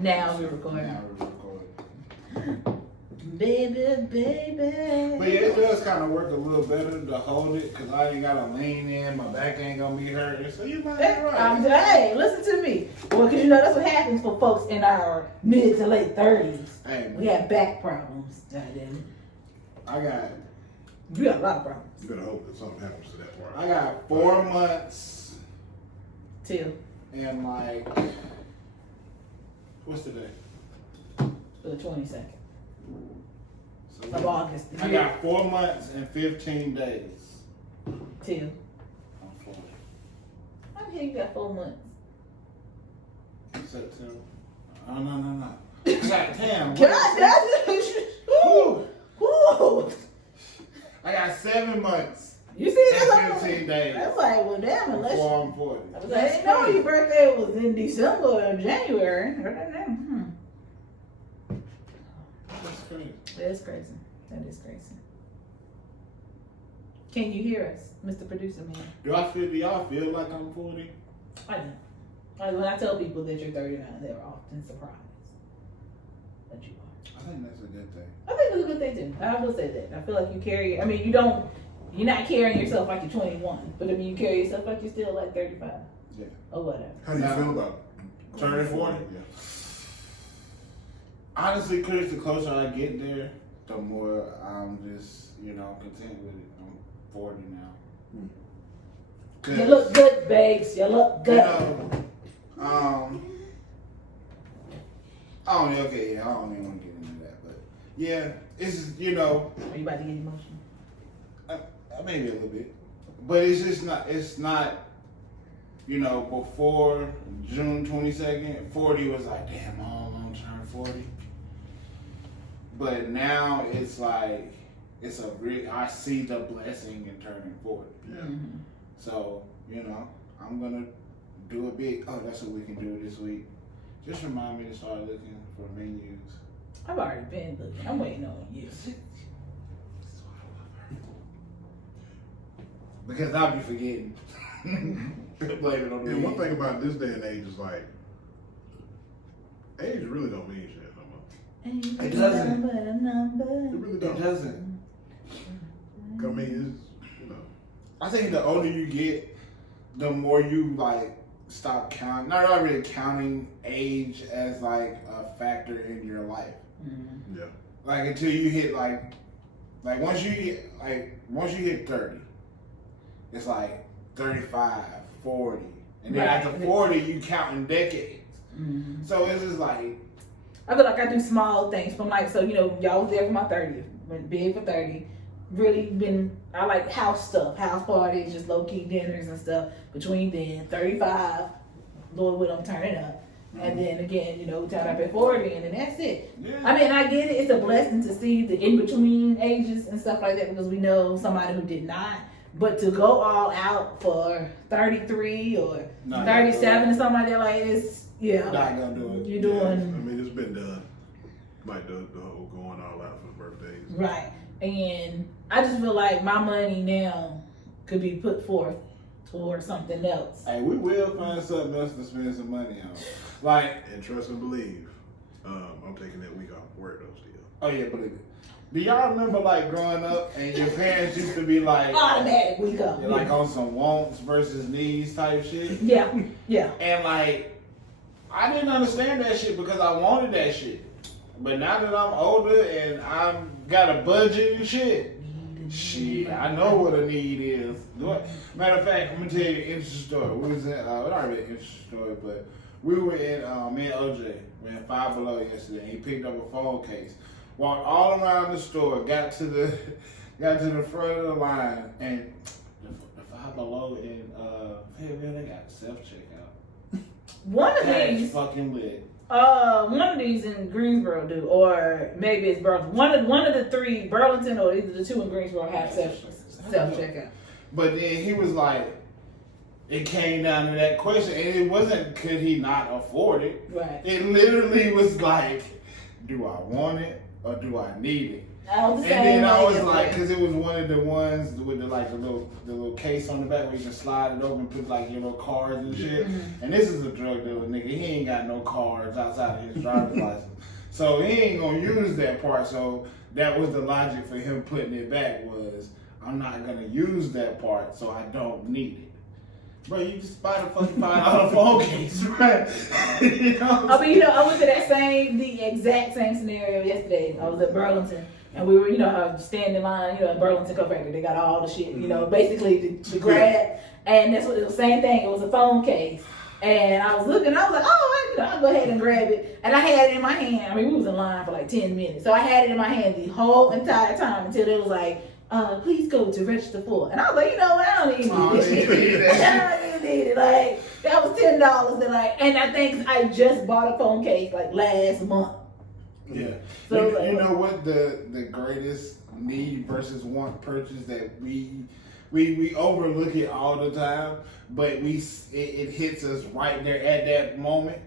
Now we're recording. Baby. But yeah, it does kind of work a little better to hold it because I ain't got to lean in. My back ain't going to be hurt. So you might be right. Hey, listen to me. Well, because you know that's what happens for folks in our mid to late 30s. Hey, we have back problems. You got a lot of problems. You better hope that something happens to that part. I got 4 months. Till. And like, what's today? The 22nd. So of August. I got 4 months and 15 days. Till. I'm Florida. How the hell you got 4 months? September. Oh, no. God damn. Woo! Woo! I got 7 months. You see and 15 days. That's like, well, damn, unless before I'm 40. I didn't know your birthday was in December or January. That's crazy. That's crazy. That is crazy. Can you hear us, Mr. Producer Man? Do y'all feel like I'm 40? I do. When I tell people that you're 39, they're often surprised that you are. I think that's a good thing. I think it's a good thing too. I will say that. I feel like you carry. I mean, you're not carrying yourself like you're 21, but I mean, you carry yourself like you're still like 35. Yeah. Or whatever. How do you feel about turning 40? Yeah. Honestly, Chris, the closer I get there, the more I'm just, content with it. I'm 40 now. You look good, babes. You look good. I don't even want to get into that, but yeah, it's Are you about to get emotional? Maybe a little bit, but it's not, before June 22nd, 40 was like, damn, I'm gonna turn 40. But now it's like, I see the blessing in turning 40. Yeah. Mm-hmm. So, I'm gonna do a big, that's what we can do this week. Just remind me to start looking for menus. I've already been looking. I'm waiting on you. Because I'll be forgetting. Blame it on me. And one thing about this day and age is like, age really don't mean shit no more. It doesn't. It really don't. It doesn't. I mean, I think the older you get, the more you stop counting. Not really counting age as a factor in your life. Mm-hmm. Yeah. Until you hit once you hit 30, it's 35, 40, and then after 40 you counting decades. Mm-hmm. So it's just I feel like I do small things from y'all was there for my 30th, went big for 30. Really I like house stuff, house parties, just low key dinners and stuff. Between then, 35, Lord willing, I'm turning up. And then again, turn up at 40, and then that's it. Yeah. I mean, I get it. It's a blessing to see the in between ages and stuff like that because we know somebody who did not. But to go all out for 33 or 37 or something like that, it's not gonna do it. You're doing. Yeah, I mean, it's been done. Like the whole going all out for the birthdays. Right. And I just feel like my money now could be put forth towards something else. Hey, we will find something else to spend some money on. And trust and believe, I'm taking that week off work though still. Oh yeah, believe it. Do y'all remember growing up and your parents used to be automatic week off. On some wants versus needs type shit? Yeah. And I didn't understand that shit because I wanted that shit. But now that I'm older and I'm got a budget and shit, I know what a need is. Matter of fact, I'm gonna tell you an interesting story. We was in, not really an interesting story, but we were in, me and OJ, we in Five Below yesterday, and he picked up a phone case, walked all around the store, got to the front of the line, and the Five Below in Fayetteville, they got self-checkout. One of That these. is fucking lit. One of these in Greensboro do, or maybe it's Burlington. One of the three, Burlington or either the two in Greensboro, have self-checkout. But then he was like, it came down to that question, and it wasn't could he not afford it. Right. It literally was like, do I want it or do I need it? I was the And same then I way was like, yesterday. because it was one of the ones with the little case on the back where you can slide it over and put like your little cards and shit. Mm-hmm. And this is a drug dealer, nigga. He ain't got no cards outside of his driver's license, so he ain't gonna use that part. So that was the logic for him putting it back was, I'm not gonna use that part, so I don't need it. Bro, you just buy the fucking $5 phone case, right? You know I mean, I went to the exact same scenario yesterday. I was at Burlington, and we were, standing in line, in Burlington Coat Factory. They got all the shit, basically the grab, and that's what it was. Same thing. It was a phone case, and I was looking. I was like, oh, I'll go ahead and grab it, and I had it in my hand. I mean, we was in line for like 10 minutes, so I had it in my hand the whole entire time until it was like, please go to register for. And I was like, you know what? I don't even need this shit. I don't even need it. Like, that was $10. And I think I just bought a phone case like last month. Yeah. So, you know what the greatest need versus want purchase that we overlook it all the time, but it hits us right there at that moment.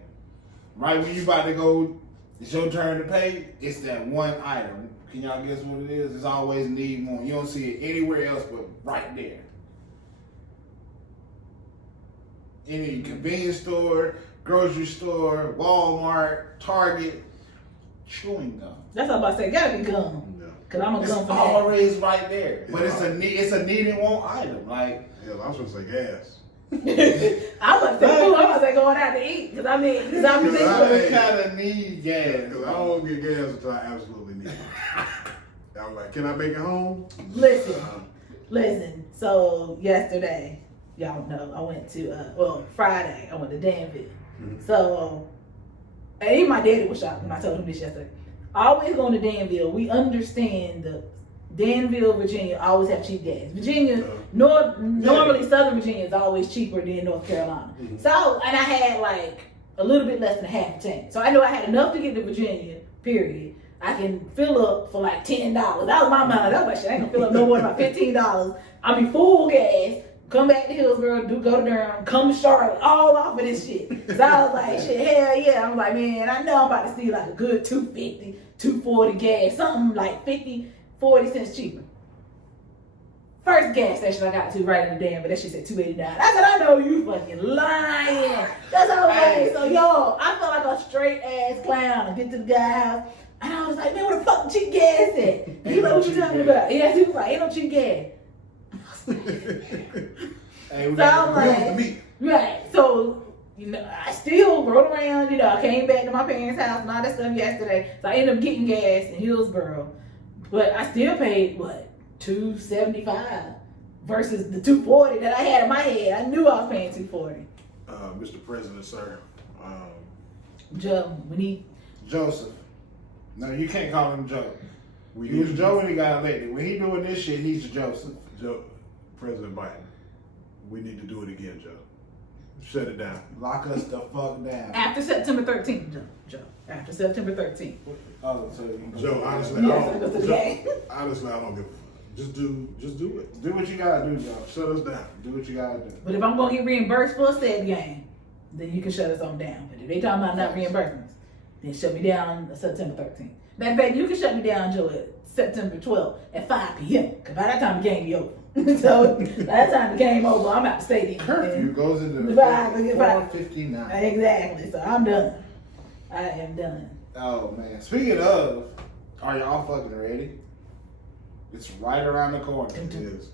Right when you about to go, it's your turn to pay, it's that one item. Can y'all guess what it is? It's always need more. You don't see it anywhere else but right there. Any convenience store, grocery store, Walmart, Target, chewing gum. That's what I'm about to say. Gotta be gum. No. Cause I'm a It's gum for that. always right there. But Yeah. it's a need and want item. Like, Hell, I was gonna say gas. I'm about to say food. I'm about to say going out to eat. Cause I'm you thinking. kind of need gas. Because I don't get gas until I absolutely need it. I was like, can I make it home? Listen. So yesterday, y'all know, I went to Friday. I went to Danville. Mhm. So, and even my daddy was shocked when I told him this yesterday. Always going to Danville. We understand the Danville, Virginia, always have cheap gas. Virginia, normally Southern Virginia is always cheaper than North Carolina. Mm-hmm. So, and I had like a little bit less than a half a tank. So I knew I had enough to get to Virginia, period. I can fill up for like $10. That was my mind. That was like, shit, I ain't gonna fill up no more than about $15. I be full gas, come back to Hillsborough, go to Durham, come to Charlotte, all off of this shit. So I was like, shit, hell yeah. I'm like, man, I know I'm about to see like a good $2.50, $2.40 gas, something like 50, 40 cents cheaper. First gas station I got to right in the damn, but that shit said $2.89. I said, I know you fucking lying. That's all I'm saying. So yo, I felt like a straight ass clown. I get to the guy's house, and I was like, man, where the fuck the cheap gas at? And he like, what you talking about? Yeah, he was like, ain't no cheap gas. Hey, So I'm We like, on the meat. right. So, I still rode around, I came back to my parents' house and all that stuff yesterday. So I ended up getting gas in Hillsborough. But I still paid, $2.75 versus the $2.40 that I had in my head. I knew I was paying $2.40. Mr. President, sir. Joe, we need. Joseph. No, you can't call him Joe. We He was need Joe when he got elected. When he doing this shit, he's Joseph. Joe, President Biden. We need to do it again, Joe. Shut it down. Lock us the fuck down. After September 13th, Joe. After September 13th. Oh, so you can Joe, honestly, Yes, I go to the game. honestly, I don't give a fuck. Just do it. do what you gotta do, Joe. Shut us down. Do what you gotta do. But if I'm going to get reimbursed for a said game, then you can shut us on down. But if they talking about not reimbursing us, then shut me down September 13th. Matter of fact, you can shut me down, Joe, at September 12th at 5 p.m. Because by that time the game be over. So by that time the game over, I'm out the stadium. Curfew goes into Right. 4:59. Exactly. So I'm done. I am done. Oh man. Speaking of, are y'all fucking ready? It's right around the corner. It is.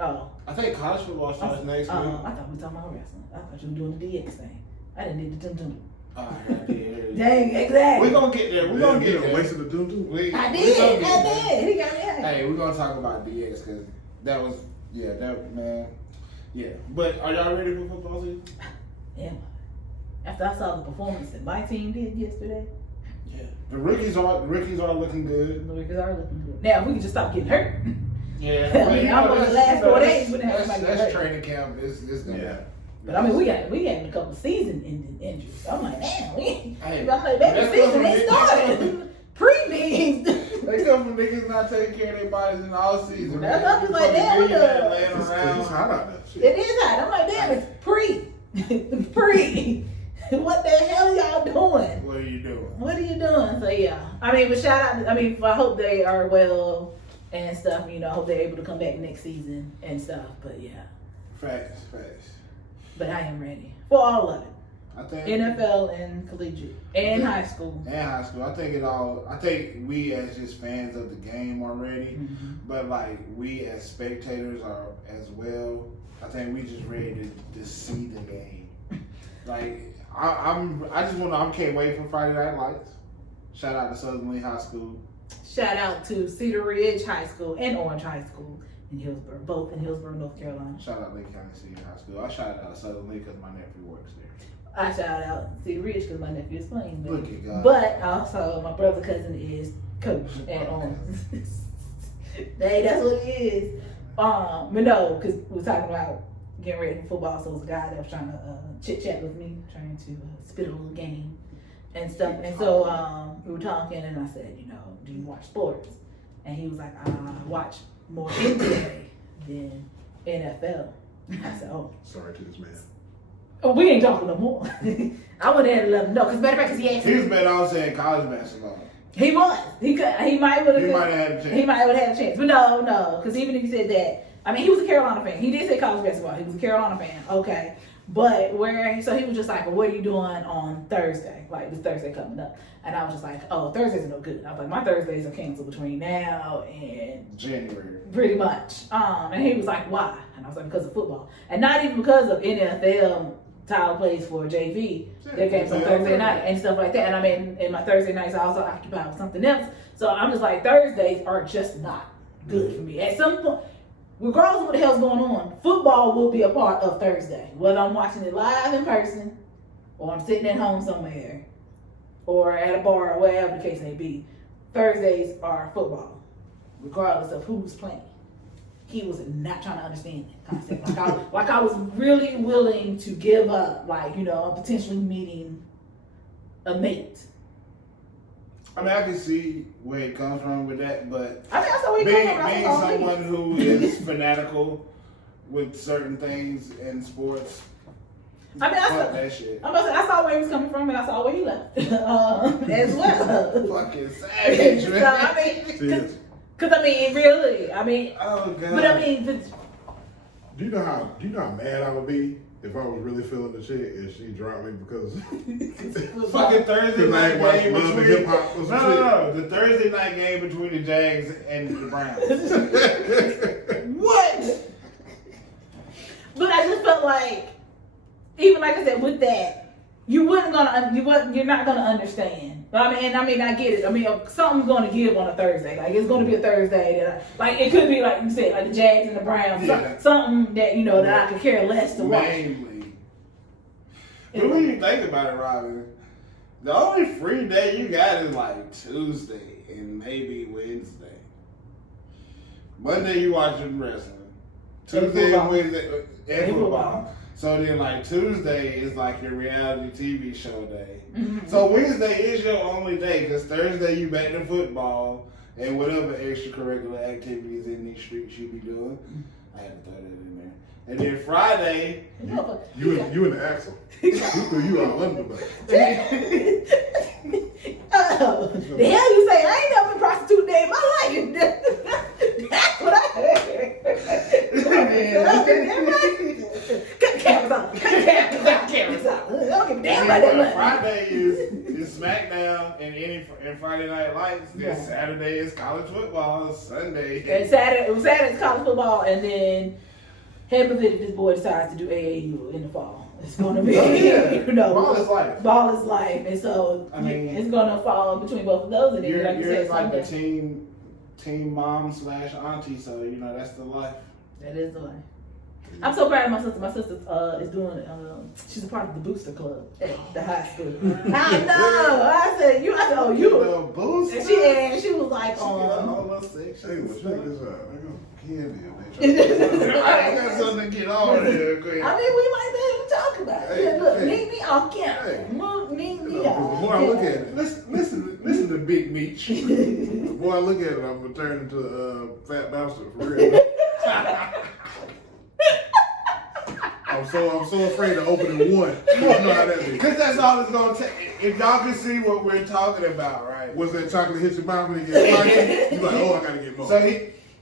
Oh. I think college football starts next week. I thought we were talking about wrestling. I thought you were doing the DX thing. I didn't need the tum-tum. Dang, exactly. We're gonna get there. We're gonna get there. Wasted the doo-doo. I did. He got me. Hey, we're gonna talk about DX because that was man. Yeah. But are y'all ready for football season? Yeah. After I saw the performance that my team did yesterday, Yeah. The rookies are looking good. the Lakers are looking good. Now, if we can just stop getting hurt. Yeah. I mean, I'm over the last 4 days, we didn't have anybody get That's hurt. training camp. It's gonna happen. But I mean, we had a couple season-ending injuries. I'm like, damn, Hey, I'm like, baby, that's season what ain't we- started. Pre-beans. They come from niggas not taking care of their bodies in the all season. That's man. what I'm like, damn, Fucking what the- laying It's around. hot out there. Shit. It is hot. I'm like, damn, it's pre. What the hell are y'all doing? What are you doing? What are you doing? So yeah, I mean, but shout out. I hope they are well and stuff. You know, I hope they're able to come back next season and stuff. But yeah, Facts. but I am ready for all of it. I think NFL and collegiate and high school. I think we as just fans of the game are ready, but like we as spectators are as well. I think we just ready to see the game. Like I can't wait for Friday Night Lights. Shout out to Southern Lee High School. Shout out to Cedar Ridge High School and Orange High School in Hillsborough, both in Hillsborough, North Carolina. Shout out Lake County City High School. I shout out Southern Lee because my nephew works there. I shout out Cedar Ridge because my nephew is playing there. Look at God. But also my brother cousin is coach at Orange. Hey, that's what it is. But no, because we were talking about getting ready for football, so it was a guy that was trying to chit chat with me, trying to spit a little game and stuff. And so we were talking, and I said, you know, do you watch sports? And he was like, I watch more NBA than NFL. I said, oh. Sorry to this man. Oh, we ain't talking no more. I went ahead and let him know. Because matter of fact, he asked me. He was better off saying college basketball. He was. He might have had a chance. He might have had a chance. But no. Because even if he said that, I mean, he was a Carolina fan. He did say college basketball. He was a Carolina fan. Okay. But so he was just like, well, what are you doing on Thursday? Like this Thursday coming up. And I was just like, oh, Thursdays are no good. I was like, my Thursdays are canceled between now and January. Pretty much. And he was like, why? And I was like, because of football. And not even because of NFL. Tyler plays for JV. Their games on Thursday night and stuff like that. And I mean, in my Thursday nights, I also occupy with something else. So I'm just like, Thursdays are just not good for me. At some point, regardless of what the hell's going on, football will be a part of Thursday. Whether I'm watching it live in person, or I'm sitting at home somewhere, or at a bar, or wherever the case may be, Thursdays are football, regardless of who's playing. He was not trying to understand that concept. Like I was really willing to give up, like, you know, potentially meeting a mate. I mean, I can see where it comes from with that, but I mean, that's where being someone who is fanatical with certain things in sports, I mean, fuck that shit. I'm about to say, I saw where he was coming from and I saw where he left as well. Fucking savage, man. So, I mean, because I mean, really, I mean, oh god. But I mean, do you know how mad I would be if I was really feeling the shit and she dropped me because fucking Thursday night game between hip hop or some shit? No, the Thursday night game between the Jags and the Browns. What? But I just felt like, even like I said, with that, you're not gonna understand. I mean, I get it. I mean, something's gonna give on a Thursday. Like it's gonna be a Thursday that, like, it could be like you said, like the Jags and the Browns. Yeah. Something that that I could care less to watch. Mainly. But when you think about it, Robin, the only free day you got is like Tuesday and maybe Wednesday. Monday you watching wrestling. Tuesday and Wednesday and football. So then, like, Tuesday is like your reality TV show day. Mm-hmm. So Wednesday is your only day, because Thursday you back to football and whatever extracurricular activities in these streets you be doing. I had to throw that in there. And then Friday, you in the axle. Who threw you out under the bus? Oh, the hell you say? I ain't never been prostitute day in my life. That's what I heard. Cut the cameras off. I don't give a damn about that money. Friday is SmackDown and Friday Night Lights. Then Saturday is college football. Sunday. And Saturday is college football, and then heaven forbid if this boy decides to do AAU in the fall. It's going to be, ball is life. Ball is life, and so I mean, it's going to fall between both of those. And then, you're like the team mom / auntie, so that's the life. That is the life. I'm so proud of my sister. My sister is doing. She's a part of the booster club at the high school. I know. I said you. I know you. The booster. And she was like, Hey, well, check this out. I got candy. I got something to get on here. I mean, we might be able to talk about it. Yeah, look, need me off camera. Need me off. The more I look at it, listen to Big Meech. The more I look at it, I'm gonna turn into a fat bastard for real. I'm so afraid to open it one. You don't know how that is. Because that's all it's gonna take. If y'all can see what we're talking about, right? Once that chocolate hits your mouth and it gets spicy, you like, oh, I gotta get more. So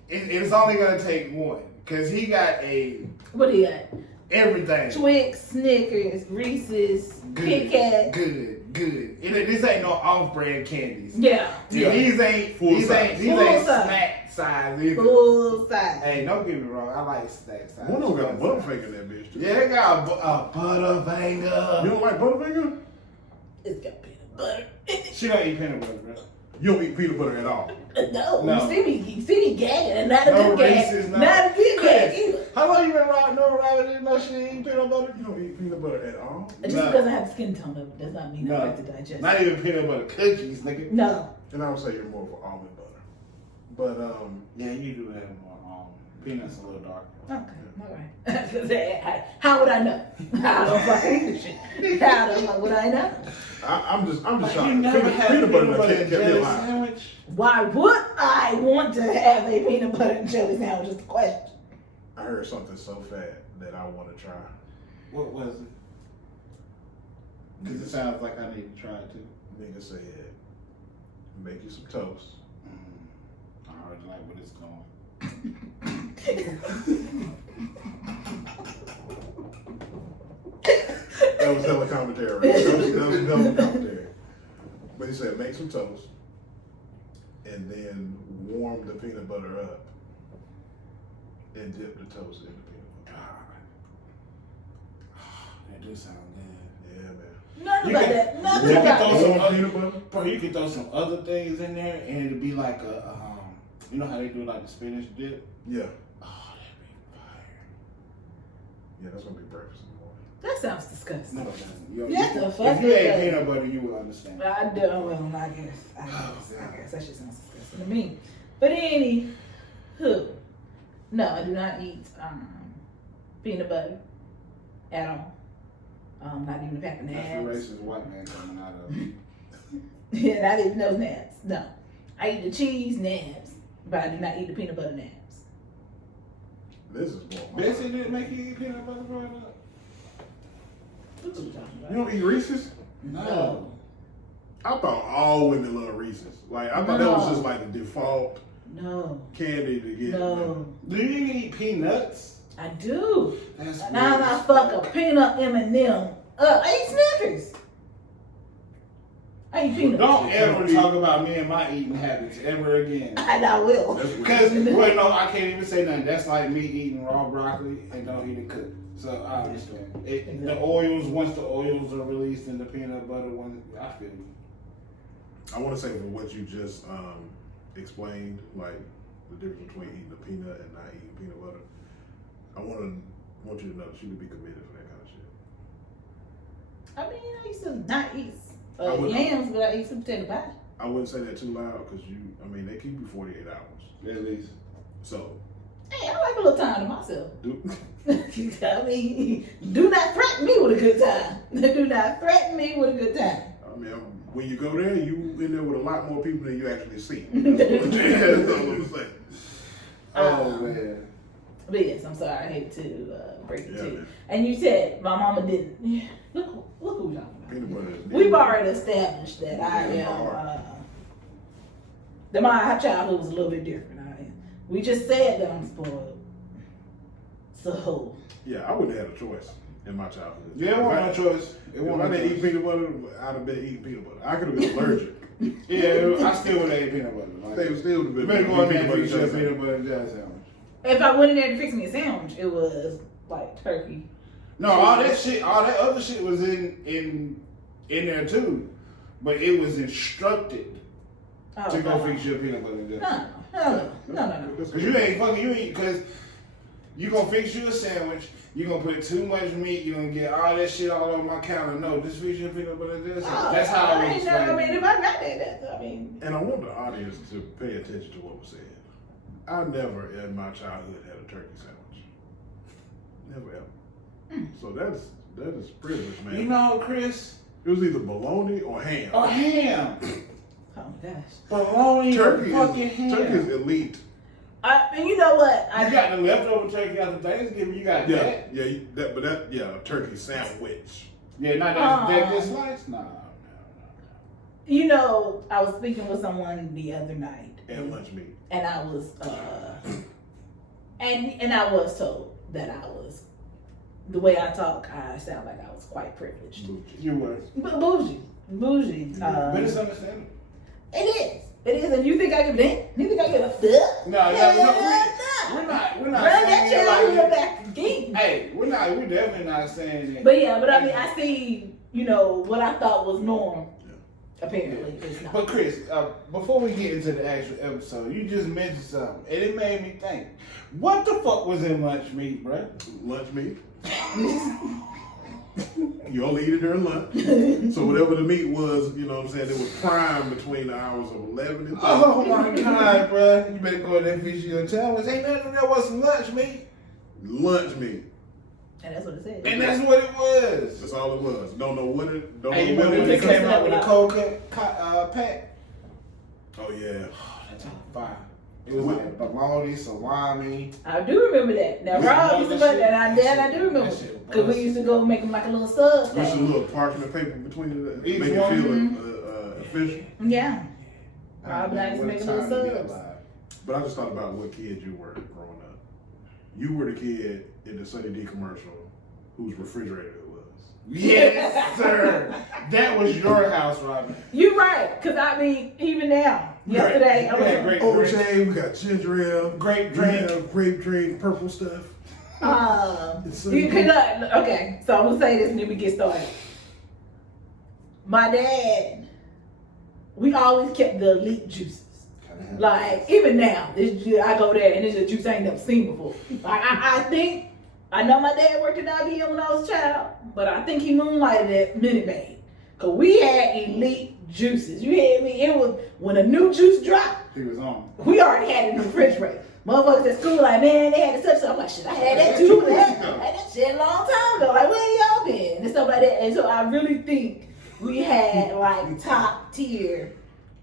it's only gonna take one. Because he got What do you got? everything. Twix, Snickers, Reese's, Kit Kat. Good. This ain't no off-brand candies. Yeah. These ain't Full size. snack size either. Full size. Hey, don't get me wrong. I like snack size. One of them got a Butterfinger in that bitch, too. Yeah, it got a Butterfinger. You don't like Butterfinger? It's got peanut butter. She don't eat peanut butter, bro. You don't eat peanut butter at all. No. No. You see me gagging, and not a No good racist, gag. no. Not a good gag either. How long you been riding? No, Robert didn't know she ain't eat peanut butter? You don't eat peanut butter at all? Just No. because I have skin tone of it does not mean I like to digest. Not even peanut butter cookies, nigga. No. And I would say you're more of an almond butter. But, Yeah, you do have more. Peanuts a little darker. Okay, all right. How would I know? I don't fucking eat the shit. How would I know? I'm just Like, shocked. you never had Peanut butter and can't get me jelly alive. sandwich? Why would I want to have a peanut butter and jelly sandwich? Is the question. I heard something so fat that I want to try. What was it? Because it sounds like I need to try it too. Nigga said, make you some toast. I already like where it's going. That was hella commentary. That was hella commentary. But he said, make some toast and then warm the peanut butter up and dip the toast in the peanut butter. That do sound good. Yeah, man. Nothing You about can- that. Nothing you can about throw that. some Warm other- peanut butter? Bro, you can throw some other things in there and it'll be like a, you know how they do like the spinach dip? Yeah. Oh, that'd be fire. Yeah, that's going to be breakfast in the morning. That sounds disgusting. No, it doesn't. You, Yes, you, the if fuck you it ate does. peanut butter, you would understand. I do. Well, I guess. That shit sounds disgusting to me. But anywho, no, I do not eat peanut butter at all. Not even a pack of That's the nabs. racist white man coming out of it. Yeah, not even those nabs. No, I eat the cheese nabs, but I do not eat the peanut butter nabs. This is more. Bessie didn't make you eat peanut butter growing up? What you talking You about? don't eat Reese's? No. I thought all women love Reese's. Like, I thought that was just like the default No. candy to get. No. Do you even eat peanuts? I do. That's Now weird I as fuck fuck. a peanut M&M. I eat Snickers. I eat peanuts. Don't ever talk about me and my eating habits ever again. And I will. That's weird. Because, well, no, I can't even say nothing. That's like me eating raw broccoli and don't eat it cooked. So I understand. The oils, once the oils are released in the peanut butter, I feel you. I want to say for what you just explained, like the difference between eating a peanut and not eating peanut butter. I want you to know that you could be committed for that kind of shit. I mean, I used to not eat I would- yams, but I eat some potato pie. I wouldn't say that too loud because they keep you 48 hours. At least. So, Hey, I like a little time to myself. do, I mean, do not threaten me with a good time. Do not threaten me with a good time. I mean, when you go there, you in there with a lot more people than you actually see. That's all I'm saying. Oh, man. But yes, I'm sorry. I hate to break it Yeah, to you. man. And you said my mama didn't. Look who we talking about. Peanut butter is We've already established that I Yeah, am. That my childhood was a little bit different. We just said that I'm spoiled. So. Yeah, I wouldn't have had a choice in my childhood. Yeah, it wasn't no choice. It If wasn't I no didn't eat choice. peanut butter, I'd have been eating peanut butter. I could have been allergic. Yeah, I still would have ate peanut butter. Like, They would still have you been better go in there and fix your jelly peanut butter and jelly sandwich. If I went in there to fix me a sandwich, it was like turkey. No, all that other shit was in there too, but it was instructed Oh, to go no. fix your peanut butter and jelly. No. Cause you ain't fucking, cause you gonna fix you a sandwich, you gonna put too much meat, you gonna get all that shit all over my counter. No, just fix your peanut butter and jelly sandwich. That's how I was ain't know. I mean, explaining. if I got that, I mean. And I want the audience to pay attention to what was said. I never in my childhood had a turkey sandwich. Never ever. So that is privilege, man. You know, Chris, It was either bologna or ham. a ham, Oh gosh. bologna, Turkey fucking ham. is elite And you know what? You got the leftover turkey after Thanksgiving. You got that. Yeah, turkey sandwich. Yeah, not that slice. No. You know, I was speaking with someone the other night. And lunch meat. And I was, and I was told that I was, the way I talk, I sound like I was quite privileged. You were. Bougie. But it's understandable. It is, and you think I give a damn? You think I give a fuck? No, we're not Run that saying child it go like back to game. Hey, we're definitely not saying that. But I mean, I see, you know, what I thought was norm. Apparently, it's not. But Chris, before we get into the actual episode, you just mentioned something, and it made me think. What the fuck was in lunch meat, bro? Lunch meat. You only eat it during lunch. So whatever the meat was, you know what I'm saying, it was prime between the hours of 11 and 3. Oh my God, bro. You better go to that fish and tell us, ain't nothing there was some lunch meat. Lunch meat. And that's what it said. And that's what it was. That's all it was. Don't know what it. Don't Hey, you know what remember when it they came out with a cold cut pack? Oh yeah. Oh, that's on fire. It was like bologna, salami. I do remember that. Now, Rob used to put that, and I do remember. Because we used to go make them like a little sub. Just a little parchment paper between the, Each make it one? feel official. Yeah. Rob likes to make a little subs. But I just thought about what kid you were growing up. You were the kid in the Sunny D commercial whose refrigerator it was. Yes, sir. That was your house, Robin. You're right. Because I mean, even now, yesterday, I was great OJ, we got ginger ale, grape drink, grape drink, purple stuff. Okay, so I'm gonna say this and then we get started. My dad, we always kept the elite juices. Like even now, I go there and it's a juice I ain't never seen before. Like I know my dad worked at IBM when I was a child, but I think he moonlighted at Minute Maid. Cause we had elite juices. You hear me? It was when a new juice dropped. He was on. We already had it in the refrigerator. Motherfuckers at school like, man, they had this stuff. I'm like, shit, I had that too. I had that shit a long time ago. Like, where y'all been? And stuff like that. And so I really think we had like top tier.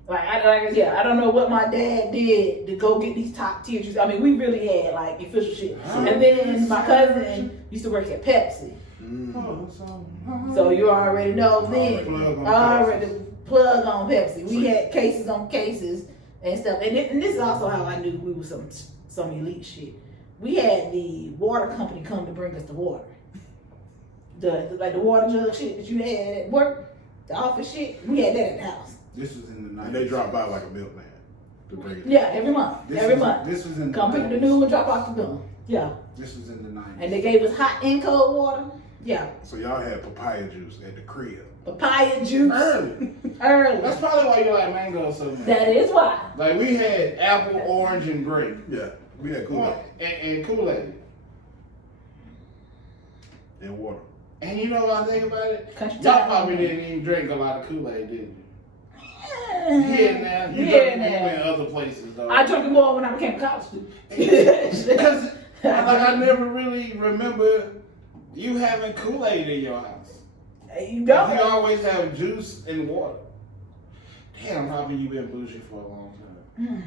Like, I don't know what my dad did to go get these top tier juices. I mean, we really had like official shit. And then my cousin used to work at Pepsi. So you already know then. Already plug on Pepsi. We had cases on cases and stuff. And this is also how I knew we were some elite shit. We had the water company come to bring us the water. The water jug shit that you had at work, the office shit, we had that at the house. This was in the 90s. And they dropped by like a milkman to bring it. Yeah, every month. This was in Come pick the new and drop off the bill. Yeah. This was in the 90s. And they gave us hot and cold water. Yeah. So y'all had papaya juice at the crib. Papaya juice. Early. That's probably why you like mango so much. That is why. Like we had apple, orange, and grape. Yeah, we had Kool-Aid. And Kool-Aid. And water. And you know what I think about it? Country Y'all time. probably didn't even drink a lot of Kool-Aid, did you? Yeah, now. You went other places though. I drank it more when I became a college student. Because I never really remember you having Kool-Aid in your house. You don't. You always have juice and water. Damn, Robin, you been bougie for a long time.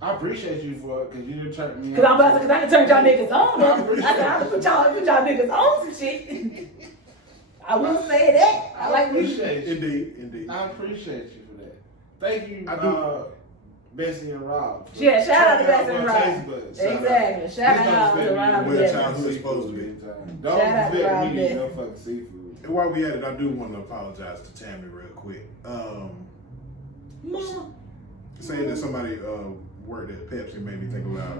I appreciate you for it because you done turned me on. Because I can turn y'all niggas on though. I said I can put y'all niggas on some shit. I will say that. I like appreciate you. Indeed. I appreciate you for that. Thank you, I do. Bessie and Rob. Yeah, shout out to Bessie and Rob. Facebook. Exactly. Shout out to Rob. Where Bessie. childhood is supposed to be. Don't Shout out to expect Rob me to eat Bessie. no fucking seafood. And while we at it, I do want to apologize to Tammy real quick. Saying that somebody worked at Pepsi made me think about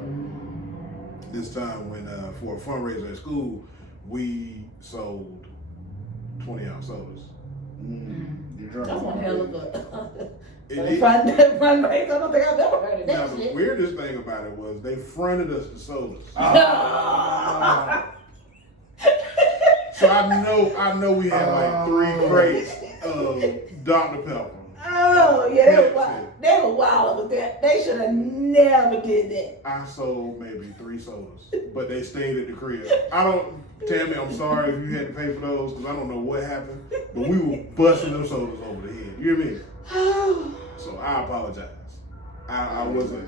this time when for a fundraiser at school, we sold 20-ounce sodas. That's one hell of a It- fundraiser. I don't think I've ever heard of Now, that the shit. weirdest thing about it was they fronted us the sodas. So I know we had like 3 crates of Dr. Pepper. Oh, yeah, they were Pepsi. wild. They were wild with that. They should have never did that. I sold maybe 3 sodas, but they stayed at the crib. Tammy, I'm sorry if you had to pay for those because I don't know what happened, but we were busting them sodas over the head. You hear me? So I apologize. I was a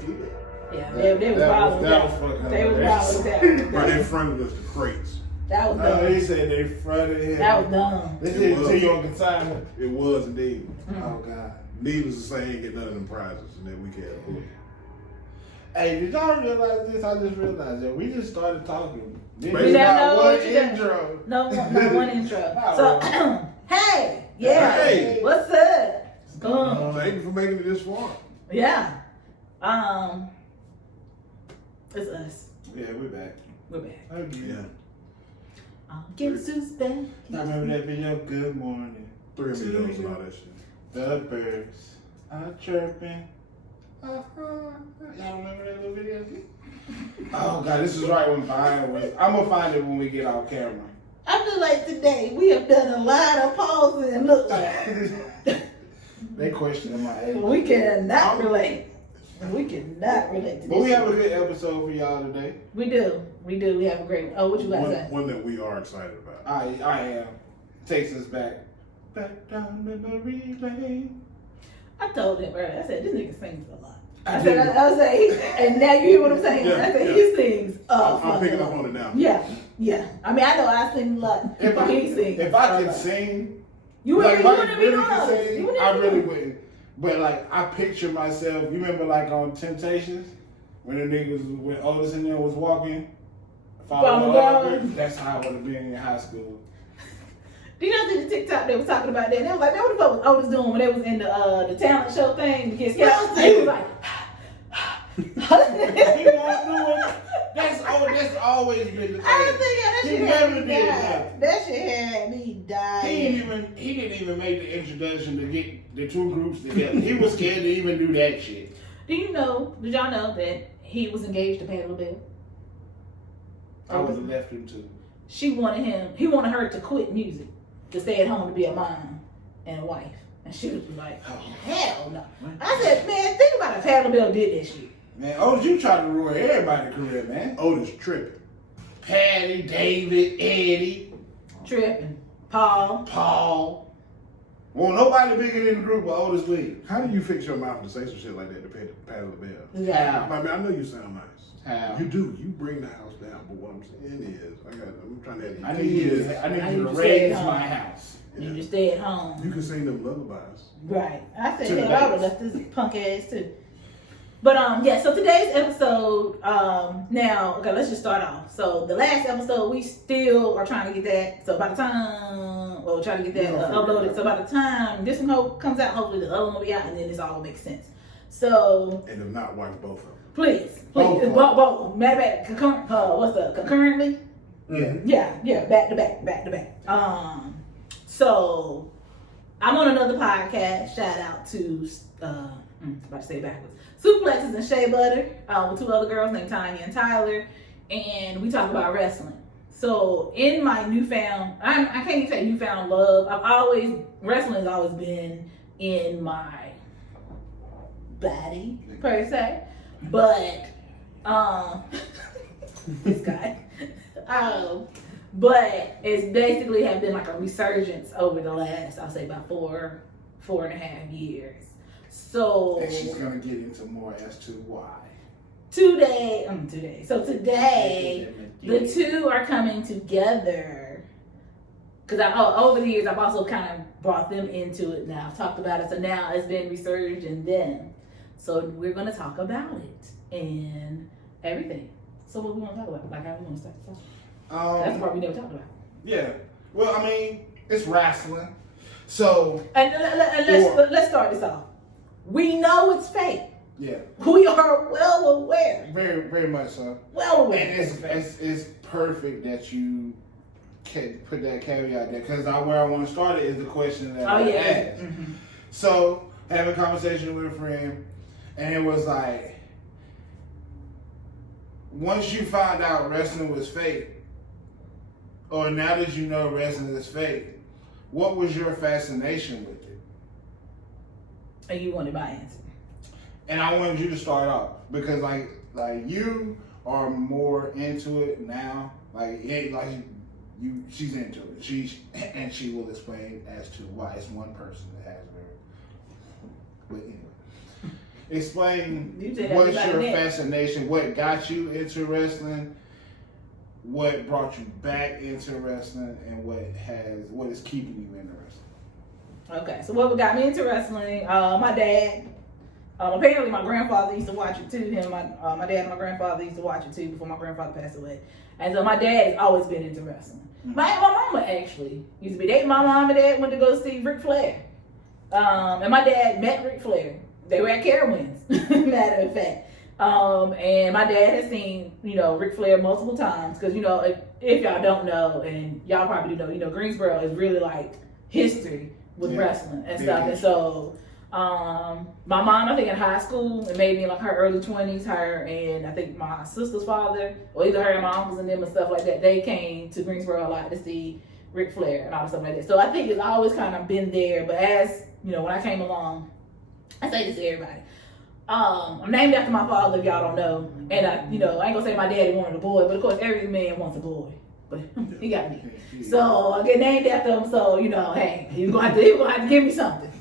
kid. Yeah, they was wild with that. They was wild with that. Right in front of us, the crates. That was No, dumb. he said they fronted him. That was dumb. They It said was. to you on consignment. It was indeed. Oh God. Needless to say, ain't get none of them prizes in that weekend. Hey, did y'all realize this? I just realized that we just started talking. We This is don't not know one what you done. intro. No one intro. Nah, So, hey, yeah, Hey. what's up? Thank you for making it this far. Yeah, it's us. Yeah, we're back. We're back. Again. Get Zeus back. I remember that video. Good morning. 3 amigos and all that shit. The birds are chirping. Y'all remember that little video? Oh God, this is right when Brian was. I'm gonna find it when we get off camera. I feel like today we have done a lot of pauses and look like They questioning my age. we cannot relate. We cannot relate to this. But we have a shit. good episode for y'all today. We do. We have a great. Oh, what you guys say? One that we are excited about. I am. Takes us back down memory lane. I told him, bro. I said this nigga sings a lot. I I said, and now you hear what I'm saying. Yeah, I said yeah. he sings. I'm picking up on it now. Yeah. I mean, I know I sing a lot. If But he sings. if I a could lot. sing, you like wouldn't if I be really doing could all this. sing, You wouldn't I be really doing wouldn't. But like I picture myself, you remember like on Temptations when the niggas when Otis and them was walking, Follow following God. that's how I would have been in high school. Do you know see the TikTok they was talking about that? And they was like, man, what the fuck was Otis doing when they was in the talent show thing? The kids, yeah, he was like, He won't do it. That's always been the thing. I didn't think that He shit never had me did die. that. That shit had me die. He didn't even make the introduction to get the two groups together. He was scared to even do that shit. Did y'all know that he was engaged to Patti LaBelle? I would have left him too. He wanted her to quit music, to stay at home to be a mom and a wife. And she was like, oh, hell no. I said, man, think about it. Patti LaBelle did that shit. Man, Otis, you tried to ruin everybody's career, man. Otis tripping. Patty, David, Eddie, Tripping. Paul. Well, nobody bigger than the group but Otis Lee. How do you fix your mouth to say some shit like that to Patti LaBelle? Yeah. I mean, I know you sound nice. How? You do. You bring the house down. But what I'm saying is, I'm trying to. I need you to to raise stay at my home. house. You just stay at home. You can sing them lullabies. Right. I said, To the hell, I would babies. have left this punk ass too. But yeah, so today's episode, now, okay, let's just start off. So the last episode, we still are trying to get that. So by the time, well, we're trying to get that uploaded. So by the time this one comes out, hopefully the other one will be out, and then this all makes sense. So And if not, watch both of them. please, Both. both, matter of fact, concurrently? Yeah. Yeah, back to back. So I'm on another podcast. Shout out to about to say it backwards. Suplexes and Shea Butter with two other girls named Tanya and Tyler, and we talk about wrestling. So in my newfound, I can't even say newfound love. Wrestling has always been in my body per se, but this guy. But it's basically have been like a resurgence over the last, I'll say about 4.5 years. So And she's gonna get into more as to why. today, so today, the two are coming together. Because over the years, I've also kind of brought them into it now. I've talked about it. So now it's been resurged in them. So we're going to talk about it and everything. So what we want to talk about? Like how we want to start this off. That's the part we never talked about. Yeah. Well, I mean, it's wrestling. So. And let's start this off. We know it's fake. Yeah. We are well aware. Very, very much so. Well aware. And it's perfect that you can put that caveat there, because where I want to start it is the question that I asked. Mm-hmm. So, having a conversation with a friend, and it was like, once you found out wrestling was fake, or now that you know wrestling is fake, what was your fascination with it? And you wanted my answer. And I wanted you to start off, because like you are more into it now. She's into it. She will explain as to why it's one person that has her. But anyway, explain You just what's have to your like that. fascination, what got you into wrestling, what brought you back into wrestling, and what is keeping you into wrestling. Okay, so what got me into wrestling? My dad. Apparently, my grandfather used to watch it too. My dad and my grandfather used to watch it too before my grandfather passed away. And so my dad has always been into wrestling. My mama actually used to be. My mom and dad went to go see Ric Flair. And my dad met Ric Flair. They were at Carowinds, matter of fact. And my dad has seen, Ric Flair multiple times. Because, if y'all don't know, and y'all probably do know, Greensboro is really like history with wrestling and stuff. And so, my mom, I think in high school, and maybe in like her early 20s, her and I think my sister's father, or either her and my uncles and them and stuff like that, they came to Greensboro a lot to see Ric Flair and all stuff like that. So I think it's always kind of been there. But as, when I came along, I say this to everybody. I'm named after my father, if y'all don't know. And I ain't gonna say my daddy wanted a boy, but of course every man wants a boy. But he got me. So I get named after him, so hey, he was gonna have to give me something.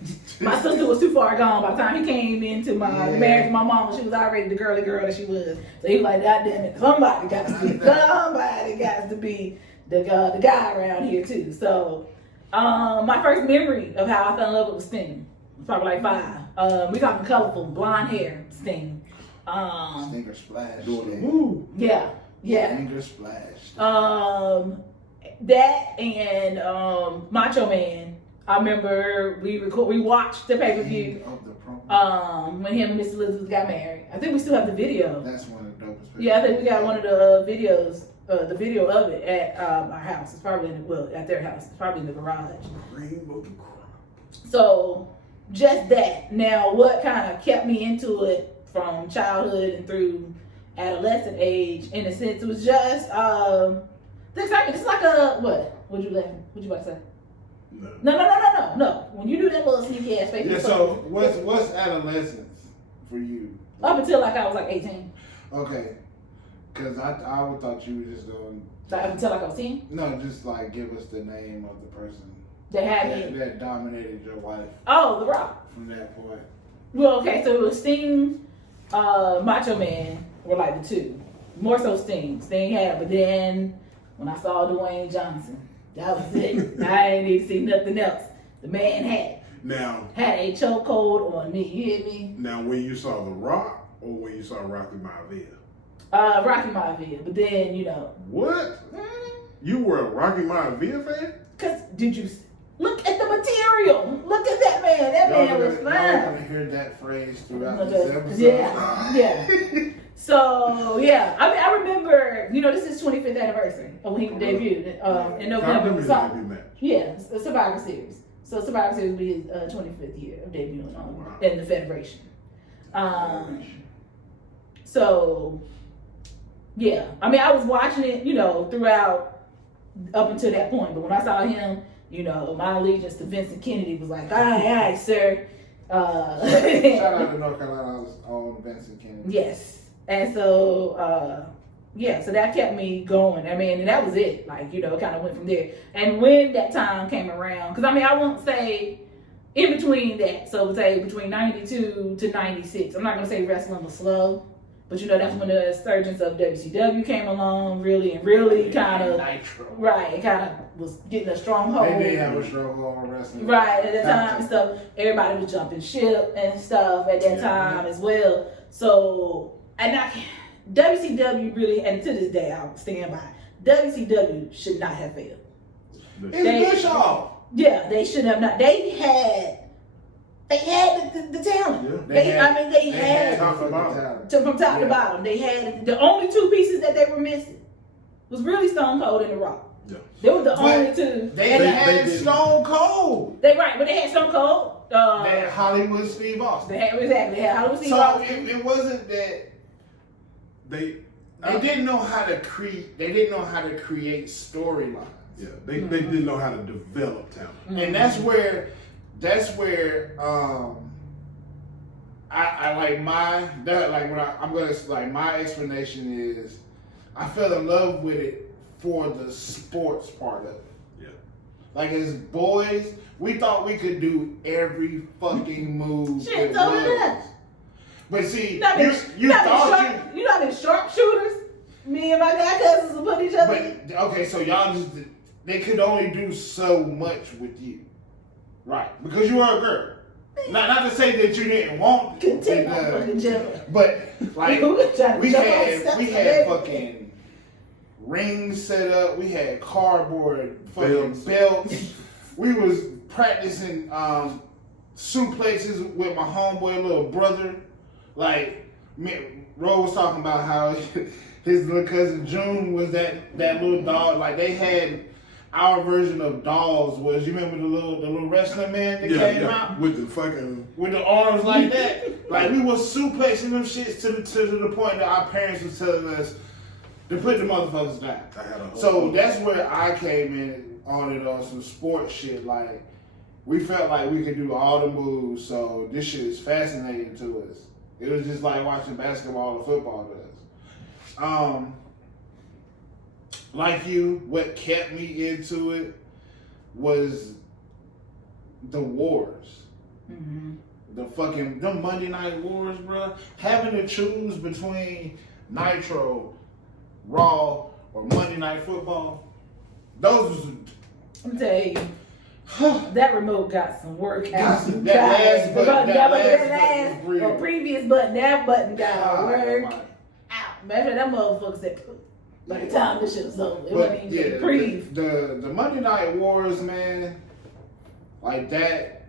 My sister was too far gone by the time he came into my marriage to my mama. She was already the girly girl that she was. So he was like, God damn it, somebody got to be the guy around here too. So my first memory of how I fell in love with Sting was probably like 5. We got the colorful blonde hair Sting. Stinger Splash. Woo. Yeah. Stinger Splash. That and Macho Man. I remember we watched the pay-per-view when him and Miss Elizabeth got married. I think we still have the video. That's one of the dopest. Yeah, I think we got one of the videos, the video of it at our house. It's probably at their house. It's probably in the garage. So just that. Now, what kind of kept me into it from childhood and through adolescent age, in a sense, it was just the excitement. It's like a what? What you about to say? No. When you do that little sneaky ass face. Yeah. So what's adolescence for you? Up until like I was like 18. Okay. Because I would thought you were just doing. So up until like I was 10. No, just like give us the name of the person that dominated your life. Oh, The Rock. From that point. Well, okay, so it was Sting, Macho Man were like the two. More so Sting. Sting had, but then when I saw Dwayne Johnson, that was it. I didn't need to see nothing else. The man had a chokehold on me. You hear me? Now, when you saw The Rock or when you saw Rocky Maivia? Rocky Maivia. But then, What? You were a Rocky Maivia fan? Because did you look at the material? Look at that man. That man was fine. Y'all gonna hear that phrase throughout this episode. Yeah. So yeah, I remember. This is 25th anniversary of when he debuted in November. Survivor Series. So Survivor Series will be his 25th year of debuting in the Federation. So yeah, I was watching it, throughout up until that point. But when I saw him, my allegiance to Vincent Kennedy was like, aye, sir. Shout out to North Carolina's own Vincent Kennedy. Yes. And so, so that kept me going. And that was it. Like, kind of went from there. And when that time came around, because I won't say in between that. So say between 92 to 96. I'm not going to say wrestling was slow. But that's when the resurgence of WCW came along, really kind of Nitro. Right, it kind of was getting a stronghold. They did have a stronghold on wrestling. Right, at that time and stuff. Everybody was jumping ship and stuff at that time as well. So, WCW really, and to this day, I'll stand by, WCW should not have failed. It's Bischoff. Yeah, they should have not. They had the talent. Yeah. They had top to bottom. from top to bottom. They had the only two pieces that they were missing was really Stone Cold and The Rock. Yeah. They were the only two. They had Stone Cold. But they had Stone Cold. They had Hollywood Steve Austin. They had Hollywood Steve So Austin. it wasn't that They didn't know how to create. They didn't know how to create storylines. Yeah, they didn't know how to develop talent. And that's where I like my explanation is I fell in love with it for the sports part of it. Yeah. Like as boys, we thought we could do every fucking move. Shit, so did us. But see, Not you not thought you not been sharpshooters. Me and my guy cousins will put each other. But okay, so y'all just they could only do so much with you, right? Because you are a girl. Not to say that you didn't want Continue on fucking jumping. but like we had baby. fucking rings set up. We had cardboard fucking belts. We was practicing suplexes with my homeboy little brother. Like Ro was talking about how his little cousin June was that little dog. Like they had our version of dolls. Was you remember the little wrestling man that came out with the fucking with the arms like that? Like we was suplexing them shits to the point that our parents was telling us to put the motherfuckers down. So that's where I came in on it on some sports shit. Like we felt like we could do all the moves. So this shit is fascinating to us. It was just like watching basketball or football does. Like you, what kept me into it was the wars. Mm-hmm. The Monday Night Wars, bro. Having to choose between Nitro, Raw, or Monday Night Football. Those was. I'm telling you, that remote got some work out. That last button, or previous button, that button got work my. out. Imagine that motherfucker said, by the time this shit was over, it But wasn't even breathe. the Monday Night Wars, man, like that.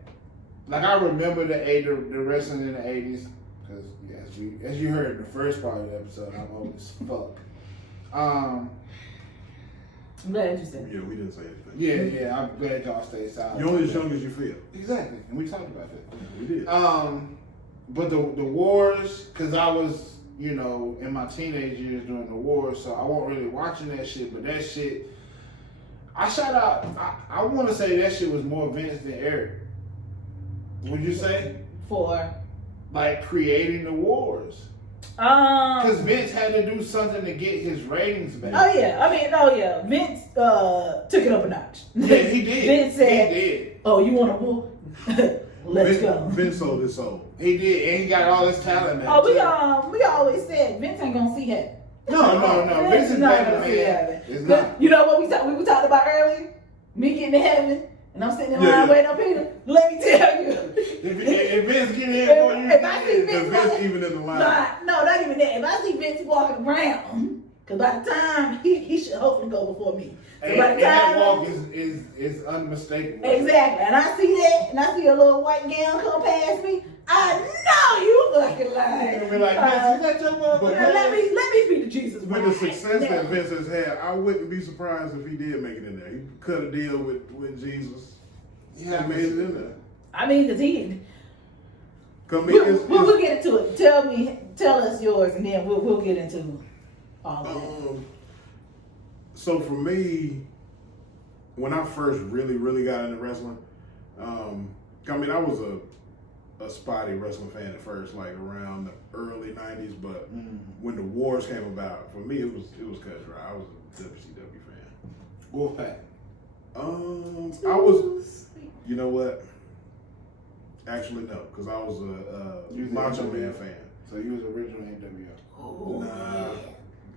Like I remember the wrestling in the 80s, because as you heard in the first part of the episode, I'm old as fuck. I'm glad you said. Yeah, we didn't say anything. Yeah, I'm glad y'all stayed silent. You're only as young as you feel. Exactly, and we talked about that. Yeah, we did. But the wars, because I was, in my teenage years during the wars, so I wasn't really watching that shit. But that shit, I shout out. I want to say that shit was more Vince than Eric. Would you say? For like creating the wars. Because Vince had to do something to get his ratings back. Vince took it up a notch. Yeah, he did. Vince said, he did. "Oh, you want a war? Let's go." Vince sold his soul. He did, and he got all his talent back. Oh, we always said Vince ain't gonna see heaven. No. Vince is not better, gonna see man. heaven. It's not. You know what we were talking about earlier? Me getting to heaven, and I'm sitting in line waiting on Peter. Let me tell you. If Vince get in before you, if I see Vince Vince even in the line. No, not even that. If I see Vince walking around, because by the time he should hopefully go before me. So and, by the and time that walk is unmistakable. Exactly, and I see that, and I see a little white gown come past me. I know you fucking lying. You're gonna be like, Vince, is that your mother? Let me speak to Jesus. With the success that Vince has had, I wouldn't be surprised if he did make it in there. He cut a deal with Jesus. Yeah, and made it in there. I mean, because he. We'll get into it. Tell us yours, and then we'll get into all of that. So for me, when I first really got into wrestling, I was a spotty wrestling fan at first, like around the early '90s. But when the wars came about, for me it was Cut Dry. I was a WCW fan. Wolfpack. I was. You know what? Actually, no, because I was a Macho Man fan. So you was originally NWO. Oh, Nah.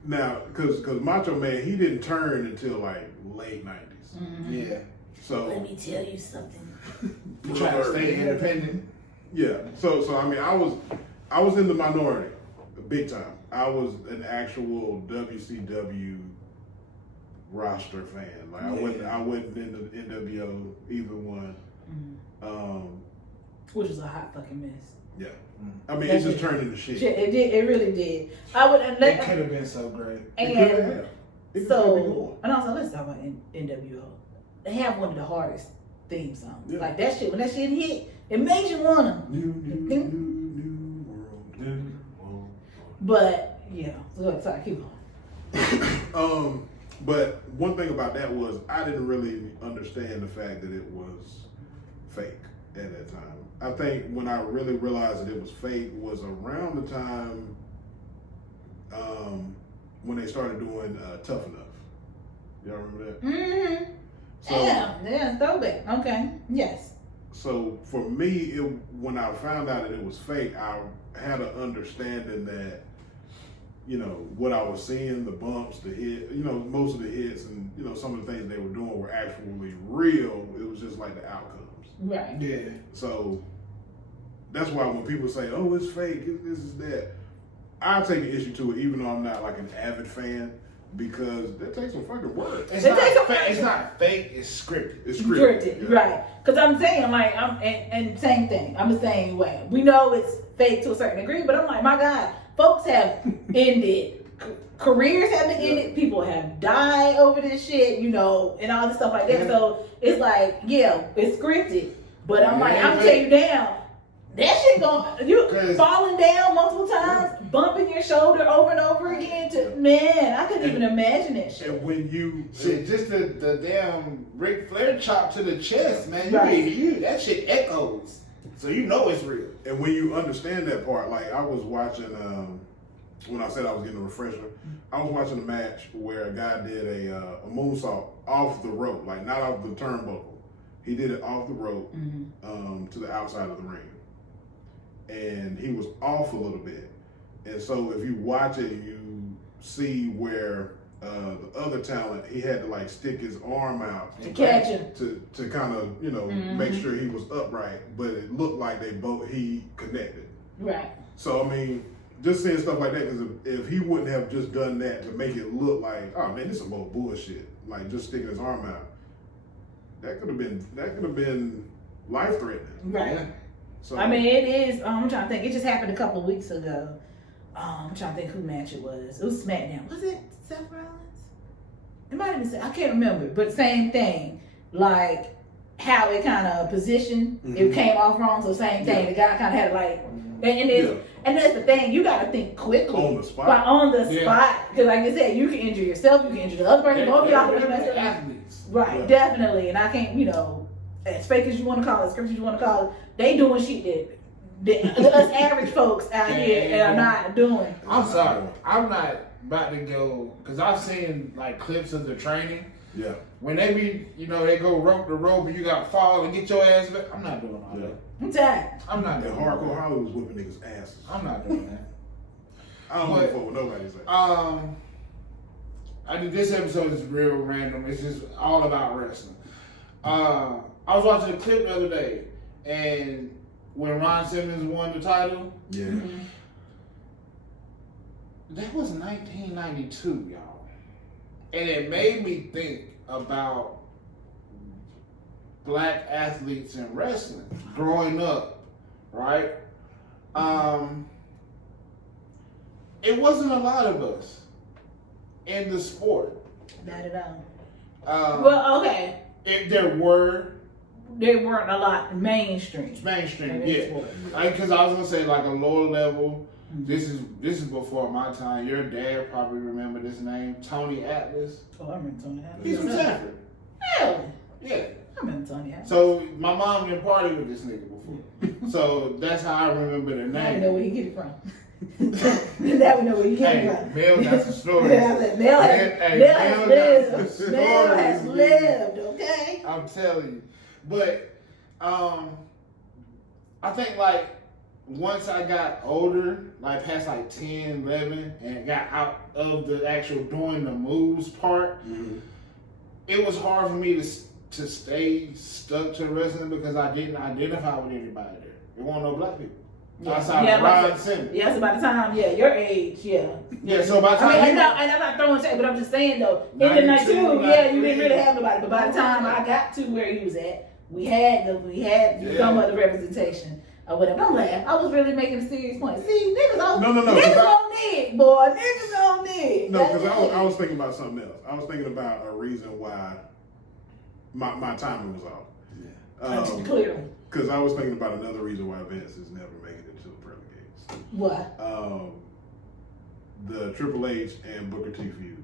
Now, because Macho Man, he didn't turn until like late '90s. Mm-hmm. Yeah. So let me tell you something. You trying to stay independent? Yeah. So I was in the minority, big time. I was an actual WCW roster fan. Like I wasn't into NWO either one. Mm-hmm. Which was a hot fucking mess. Yeah. I mean, it just turned into shit. It did. It really did. It could have been so great. And so, and also let's talk about NWO. They have one of the hardest theme songs. Yeah. Like that shit. When that shit hit, it makes you wanna. New world. But yeah. So sorry, keep on. But one thing about that was I didn't really understand the fact that it was fake at that time. I think when I really realized that it was fake was around the time when they started doing Tough Enough. Y'all remember that? Mm-hmm. So, yeah, throwback. Okay, yes. So for me, when I found out that it was fake, I had an understanding that, you know, what I was seeing, the bumps, the hit, you know, most of the hits and, you know, some of the things they were doing were actually real. It was just like the outcomes. Right. Yeah. So that's why when people say, oh, it's fake, this is that, I take an issue to it, even though I'm not like an avid fan, because that takes some fucking work. It's not fake, it's scripted. It's scripted. Yeah. Right. Because I'm saying, like, and same thing. I'm the same way. We know it's fake to a certain degree, but I'm like, my God, folks have ended. Careers have been ended. People have died over this shit, you know, and all this stuff like that. Yeah. So it's like, yeah, it's scripted. But I'm like, I'm telling you now, that shit you falling down multiple times, bumping your shoulder over and over again. Man, I couldn't even imagine that shit. And when you shit, just the damn Ric Flair chop to the chest, man. Right. That shit echoes, so you know it's real. And when you understand that part, like I was watching, when I said I was getting a refresher, I was watching a match where a guy did a moonsault off the rope, like not off the turnbuckle. He did it off the rope to the outside of the ring. And he was off a little bit. And so if you watch it, you see where the other talent, he had to like stick his arm out to catch him. To kind of, you know, make sure he was upright. But it looked like he connected. Right. So, I mean, just saying stuff like that, because if he wouldn't have just done that to make it look like, oh man, this is more bullshit, like just sticking his arm out, that could have been life-threatening. Right. Yeah. So, I mean, it is. I'm trying to think. It just happened a couple of weeks ago. I'm trying to think who match it was. It was SmackDown. Was it Seth Rollins? It might have been Seth. I can't remember. But same thing. Like how it kind of positioned. It came off wrong. So same thing. The guy kind of had like, and that's the thing. You got to think quickly. On the spot. On the spot. Because like I said, you can injure yourself. You can injure the other person. Both of y'all can injure athletes. Right. Yeah. Definitely. And I can't, you know, as fake as you want to call it, scripted as you want to call it, they doing shit that us average folks out here are not doing. I'm sorry. I'm not about to go, because I've seen like clips of the training. Yeah. When they be, you know, they go rope to rope and you got to fall and get your ass back. I'm not doing all that. I'm tired. I'm not And doing all hardcore that. Hollywood was whipping niggas' asses. I'm not doing that. I don't give a fuck what nobody say. I think this episode is real random. It's just all about wrestling. I was watching a clip the other day, and when Ron Simmons won the title, Yeah. that was 1992, y'all. And it made me think about black athletes in wrestling growing up, right? It wasn't a lot of us in the sport. Not at all. Well, okay. If there were, They weren't a lot mainstream. mainstream, Maybe yeah. it's what- Because I was gonna say like a lower level. This is before my time. Your dad probably remember this name, Tony Atlas. Oh, I remember Tony Atlas. He's from Sanford. Really? Yeah. I remember Tony Atlas. So my mom didn't party with this nigga before. So that's how I remember the Now we know name. where you get it from. Now we know where you get it Hey, from. Mel got some stories. Mel has lived. some Mel has stories, lived, okay? I'm telling you. But I think like once I got older, like past like 10, 11, and got out of the actual doing the moves part, it was hard for me to stay stuck to wrestling because I didn't identify with anybody there. There weren't no black people. Outside of Ron Simmons. Yeah, so by the time, your age, Yeah, so by the time and I'm not throwing shade, but I'm just saying though, in the 92, you didn't really have nobody. But by the time I got to where he was at, we had some other representation or whatever. Don't laugh. I was really making a serious point. See, niggas don't need, boy. Niggas don't need. No, because I was thinking about something else. I was thinking about a reason why my timing was off. Clearly. Because I was thinking about another reason why Vince is never making it to the pearly gates. What? The Triple H and Booker T feud.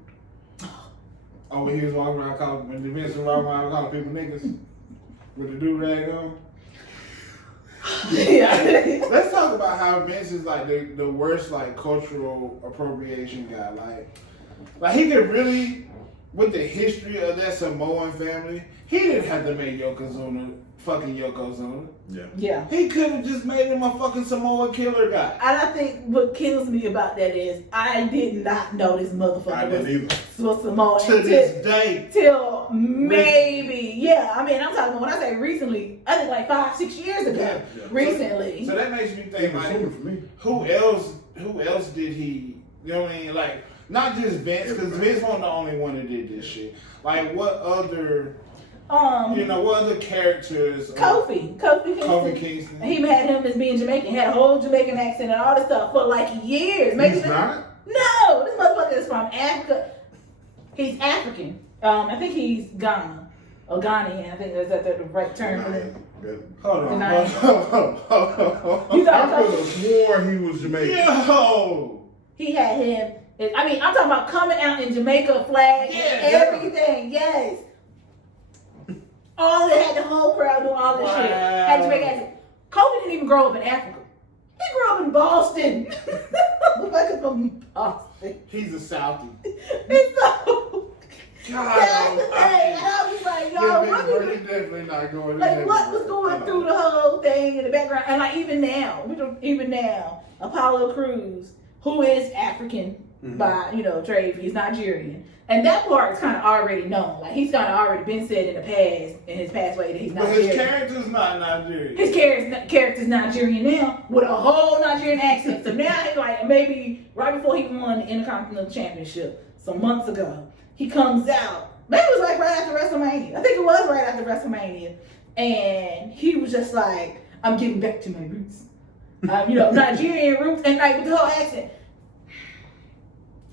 Oh, when he was walking around calling, when the Vince was walking around calling people niggas with the do-rag on. Yeah. Let's talk about how Vince is like the worst like cultural appropriation guy. Like he could really with the history of that Samoan family, he didn't have to make Yokozuna fucking Yokozuna. Yeah. He could have just made him a fucking Samoan killer guy. And I think what kills me about that is I did not know this motherfucker was Samoan to this day. Till maybe, yeah. I mean, I'm talking about when I say recently, I think like 5-6 years ago. Yeah. Recently. So that makes me think like, for me. who else did he? You know what I mean? Like not just Vince, because Vince wasn't the only one that did this shit. Like what other? What other characters? Kofi Kingston. He had him as being Jamaican. He had a whole Jamaican accent and all this stuff for like years. Maybe He's not? No, this motherfucker is from Africa. He's African. I think he's Ghana or Ghanaian. I think that's the right term for it. Hold on. You I thought could have swore he was Jamaican. Yo! he had him. I mean, I'm talking about coming out in Jamaica flag and everything. Yes. All that had the whole crowd doing all this shit. Had Jamaica accent. Kobe didn't even grow up in Africa. He grew up in Boston. Motherfucker from Boston. He's a Southie. And so God, that's the thing. And I was like, y'all, He's definitely not going. like what was going through the whole thing in the background? And like even now, Apollo Crews, who is African by trade, he's Nigerian. And that part is kind of already known. Like he's kind of already been said in the past, in his past way that he's not. But his character's not Nigerian. His character's Nigerian now with a whole Nigerian accent. So now he's like maybe right before he won the Intercontinental Championship some months ago, he comes out. Maybe it was like right after WrestleMania. I think it was right after WrestleMania, and he was just like, "I'm getting back to my roots." Nigerian roots, and like with the whole accent.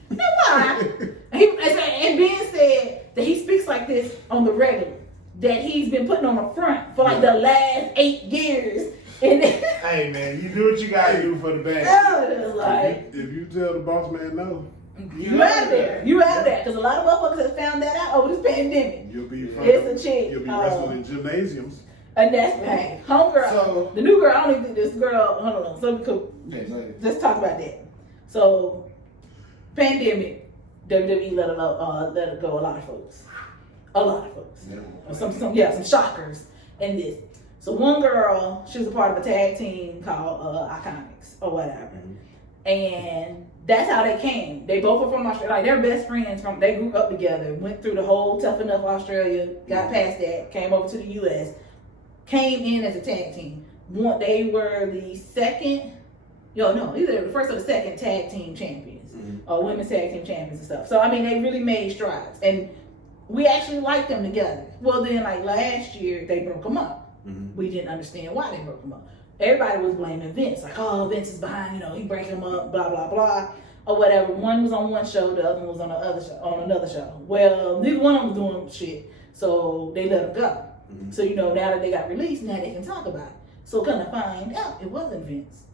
You know why? And Ben said that he speaks like this on the regular. That he's been putting on the front for like the last 8 years. And hey man, you do what you gotta do for the band. If you tell the boss man no, you out there. You out there. Because a lot of motherfuckers have found that out over this pandemic. you'll be It's a chick. You'll be wrestling in gymnasiums. And that's hey, homegirl. The new girl, I don't even think this girl, hold on. So we could let's talk about that. So pandemic, WWE let it go a lot of folks. Yeah. Some shockers in this. So one girl, she was a part of a tag team called Iconics or whatever. And that's how they came. They both were from Australia. Like they're best friends they grew up together, went through the whole Tough Enough Australia, got past that, came over to the US, came in as a tag team. They were the second, either the first or the second tag team champions. Or women's tag team champions and stuff. So I mean they really made strides. And we actually liked them together. Well then like last year they broke them up. We didn't understand why they broke them up. Everybody was blaming Vince. Like, oh, Vince is behind, he breaking them up, blah, blah, blah, or whatever. One was on one show, the other one was on another show. Well, neither one of them was doing shit. So they let them go. So, now that they got released, now they can talk about it. So kind of find out it wasn't Vince.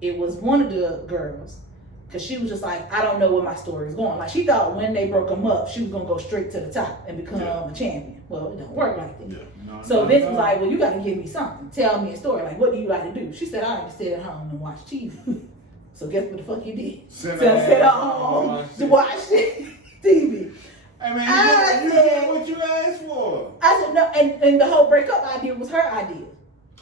It was one of the girls. Because she was just like, I don't know where my story is going. Like, she thought when they broke them up, she was going to go straight to the top and become a champion. Well, it don't work like that. So Vince was like, well, you got to give me something. Tell me a story. Like, what do you like to do? She said, I like to sit at home and watch TV. So guess what the fuck you did? Sit at home to watch TV. Hey man, you did what you asked for. I said, no, and the whole breakup idea was her idea.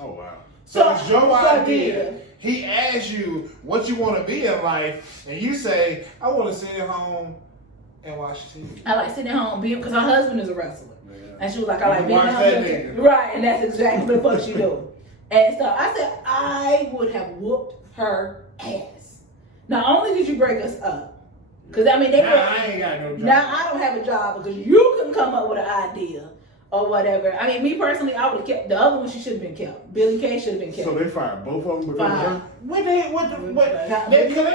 Oh, wow. So it's your idea. He asks you what you want to be in life, and you say, I want to sit at home and watch TV. I like sitting at home because her husband is a wrestler. Yeah. And she was like, I like being at home. Right, and that's exactly what the fuck she do. And so I said, I would have whooped her ass. Not only did you break us up, because I mean, I ain't got no job. Now I don't have a job because you couldn't come up with an idea. Or whatever. I mean, me personally, I would have kept the other one. She should have been kept. Billy Kay should have been kept. So they fired both of them because of her?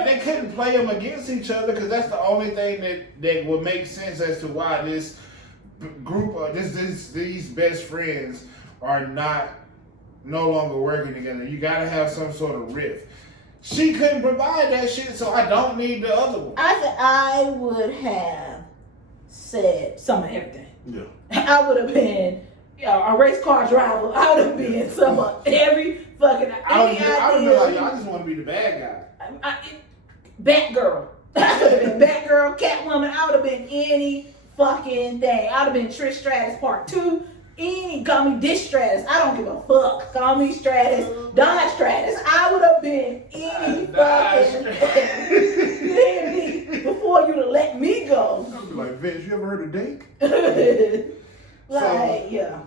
They couldn't play them against each other because that's the only thing that would make sense as to why this group of these best friends are no longer working together. You got to have some sort of rift. She couldn't provide that shit, so I don't need the other one. I said I would have said some of everything. Yeah. I would have been a race car driver. I would have been some of every fucking I would have been like, I just want to be the bad guy. Batgirl. I would have been Batgirl, Catwoman. I would have been any fucking thing. I'd have been Trish Stratus Part 2. Any call me Dish Stratus. I don't give a fuck. Call me Stratus, Dodge Stratus. I would have been any fucking thing before you'd have let me go. I'd be like, Vince, you ever heard of Dink? Yeah.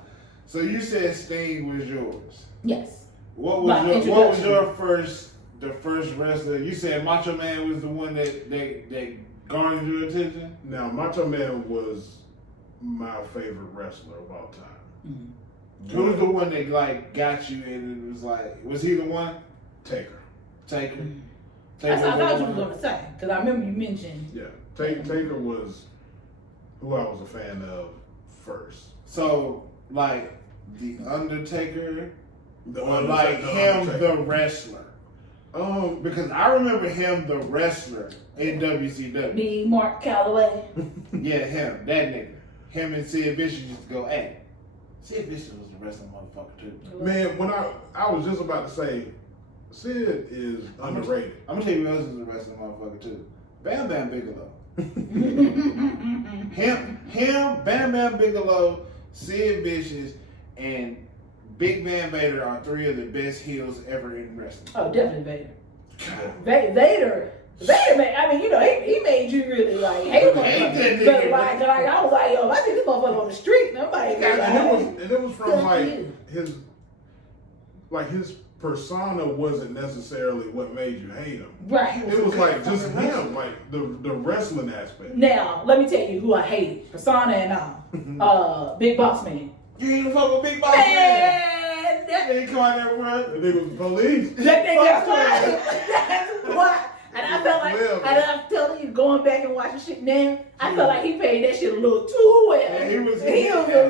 So you said Sting was yours. Yes. What My was introduction. your the first wrestler? You said Macho Man was the one that garnered your attention? Now, Macho Man was my favorite wrestler of all time. Mm-hmm. Who was the one that like got you and it was like, was he the one? Taker. Taker. Mm-hmm. Taker That's what I was thought you the were one? going to say. Because I remember you mentioned. Yeah. Taker was who I was a fan of first. So like the Undertaker or The like him Undertaker. the wrestler? Because I remember him the wrestler in WCW. Me, Mark Calloway. Yeah, him, that nigga. Him and Sid Vicious used to go at it. Sid Vicious was a wrestling motherfucker too. Man, when I was just about to say, Sid is underrated. I'm gonna tell you who else is a wrestling motherfucker too. Bam Bam Bigelow. him, Bam Bam Bigelow, Sid Vicious, and Big Van Vader are three of the best heels ever in wrestling. Oh, definitely Vader. God. Vader made, I mean, you know, he made you really like hate him. Hate that But nigga. like, I was like, yo, if I see this motherfucker on the street, nobody Yeah, like, And it was from Fuck like you. his persona wasn't necessarily what made you hate him. right. It was like just him, like the wrestling aspect. Now, let me tell you who I hated, persona and all. Big Boss Man. You ain't fuck with Big Boss Man. Man, That nigga come out there, bro. The nigga was the police. that nigga fine. That's what. And I felt like, Well, and I'm telling you, going back and watching shit now, I felt like he paid that shit a little too well. Yeah, he was a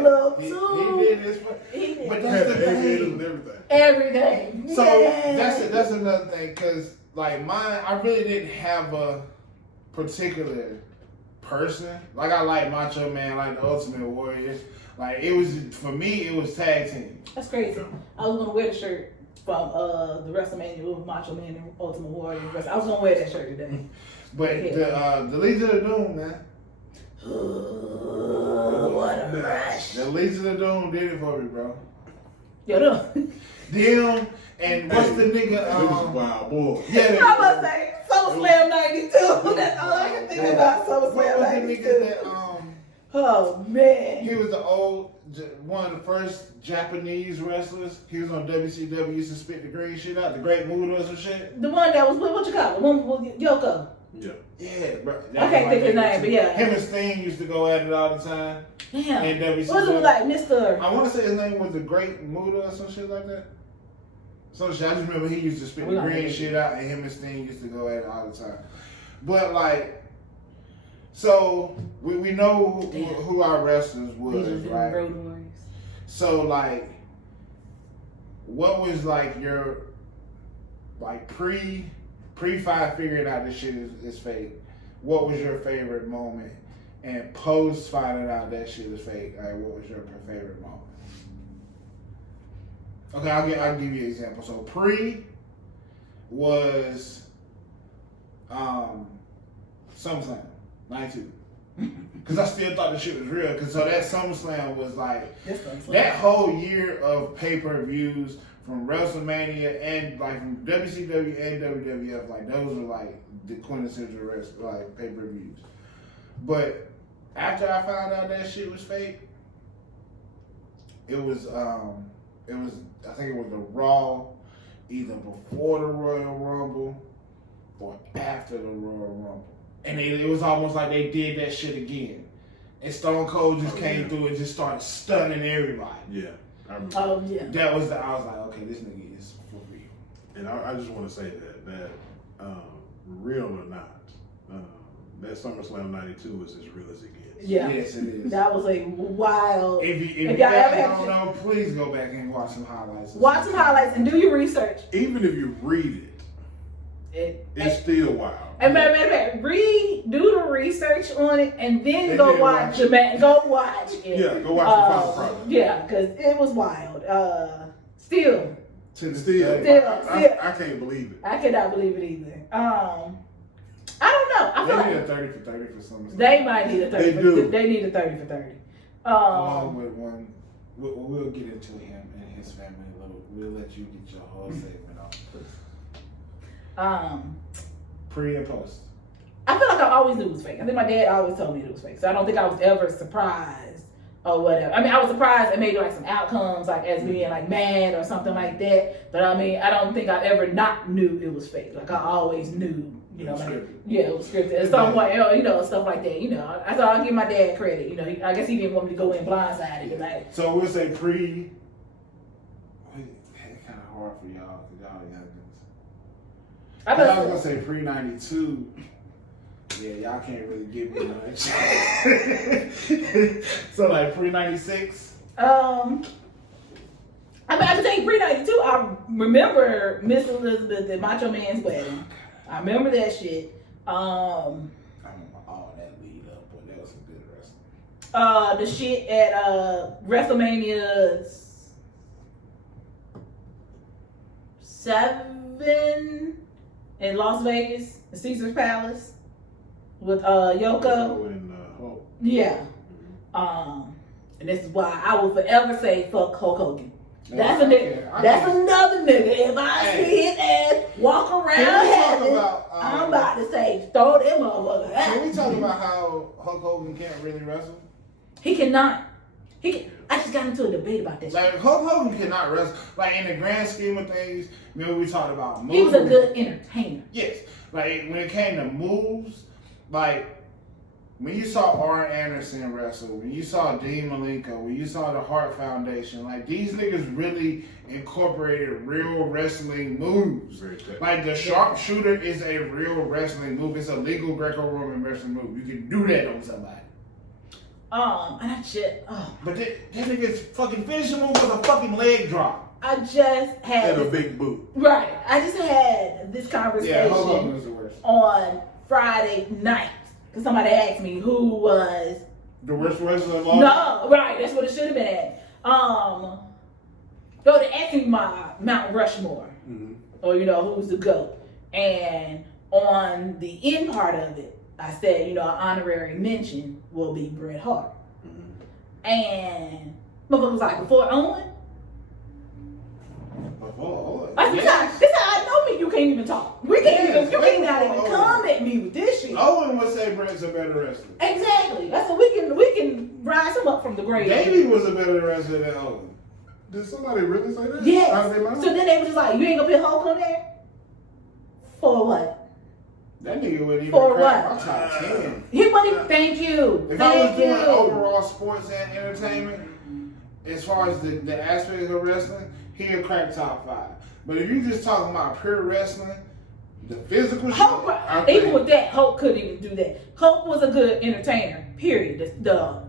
little he too. did this. He did But Had that's the the aliens and thing. everything. everything. So Yeah. that's another thing, cause like mine, I really didn't have a particular person. Like I like Macho Man, like the Ultimate Warrior. Like it was for me, it was tag team. That's crazy. I was gonna wear the shirt from the WrestleMania with Macho Man and Ultimate Warrior. I was gonna wear that shirt today. But the Legion of Doom, man. What a rush. The Legion of Doom did it for me, bro. Yo, no. Them and what's the nigga? It was a wild boy. Yeah, I must say, SummerSlam 92. That's all I can think about. what was SummerSlam the 92. nigga that Oh man. he was one of the first Japanese wrestlers. He was on WCW, used to spit the green shit out, the Great Muda or some shit. The one that was what you call it? The one with Yoko. Yeah. Yeah, bro. I can't think of his name, but yeah. Him and Sting used to go at it all the time. Damn. In WCW. What was it like, Mr. I want to say his name was the Great Muda or some shit like that. Some shit. I just remember he used to spit the green shit out, and him and Sting used to go at it all the time. But like, so we know who our wrestlers was, right? Road Warriors. So like, what was like your like pre-five figuring out this shit is fake? What was your favorite moment? And post finding out that shit is fake, like what was your favorite moment? Okay, I'll give you an example. So pre was SummerSlam 92. Because I still thought the shit was real. Because so that SummerSlam was like, that whole year of pay-per-views from WrestleMania and like from WCW and WWF, like those are like the quintessential like pay-per-views. But after I found out that shit was fake, it was I think it was the Raw, either before the Royal Rumble or after the Royal Rumble. And it was almost like they did that shit again. And Stone Cold just came through and just started stunning everybody. Yeah. I remember. Oh yeah. That was I was like, okay, this nigga is for real. And I just want to say that real or not, that SummerSlam 92 is as real as it gets. Yeah. Yes, it is. That was a wild. If you y'all ever guys had don't know, please go back and watch some highlights. Watch some highlights and do your research. Even if you read it's still wild. And matter of fact, do the research on it and then And go then watch watch the man. Go watch it. Yeah, go watch the final product. Yeah, because it was wild. Still, To the Still, Still. I can't believe it. I cannot believe it either. I don't don't know. I feel They need a like 30 for 30 for some. they might need a 30. They do. They need a 30 for 30. Along with one, we'll get into him and his family a little. We'll let you get your whole segment off. Pre and post. I feel like I always knew it was fake. I think my dad always told me it was fake. So I don't think I was ever surprised or whatever. I mean, I was surprised at maybe like some outcomes, like as being like mad or something like that. But I mean, I don't think I ever not knew it was fake. Like I always knew, you know, like, yeah, it was scripted. At some point, you know, stuff like that. You know, I thought I'd give my dad credit. You know, I guess he didn't want me to go in blindsided. Like, So we'll say pre. It's kind of hard for y'all because y'all youngins. I was gonna say pre 92. Yeah, y'all can't really give me much. So like pre 96. I mean, I can tell you pre 92. I remember Miss Elizabeth and Macho Man's wedding. I remember that shit. I don't know all that lead up, but that was some good wrestling. The shit at WrestleMania 7 in Las Vegas, the Caesar's Palace with Yoko. And Hulk. Yeah. And this is why I will forever say fuck Hulk Hogan. That's a nigga. That's another nigga. If I see his ass walk around heaven, I'm about to say throw them motherfucker. Can we talk about how Hulk Hogan can't really wrestle? He cannot. He can. I just got into a debate about this. Like Hulk Hogan cannot wrestle. Like in the grand scheme of things, remember we talked about moves. He was a good entertainer. Yes. Like when it came to moves, like when you saw Arn Anderson wrestle, when you saw Dean Malenko, when you saw the Hart Foundation, like these niggas really incorporated real wrestling moves. Like the sharpshooter is a real wrestling move. It's a legal Greco-Roman wrestling move. You can do that on somebody. And I just, But that nigga's fucking finishing move with a fucking leg drop. I just had And a big boot. Right. I just had this conversation Hulk Hogan was the worst. on Friday night. Because somebody asked me who was The worst wrestler of all? No, right, that's what it should have been. So they asked me my Mount Rushmore. Or you know, who's the GOAT. And on the end part of it, I said, you know, an honorary mention will be Bret Hart. And motherfucker was like, before Owen? This how I know me. You can't even talk. We can't even. You can't not even come at me with this shit. Owen would say Bret's a better wrestler. Exactly. That's what we can rise him up from the grave. Davey was a better wrestler than Owen. Did somebody really say that? Yes. They lie? So then they was just like, you ain't gonna put Hulk on there? For what? That nigga wouldn't even For crack what? my top 10. He wouldn't even, thank you. If I was Thank doing you. overall sports and entertainment, as far as the aspects of wrestling, he'd crack top 5. But if you just talking about pure wrestling, the physical Hulk, shit, even with that, Hulk couldn't even do that. Hulk was a good entertainer, period. The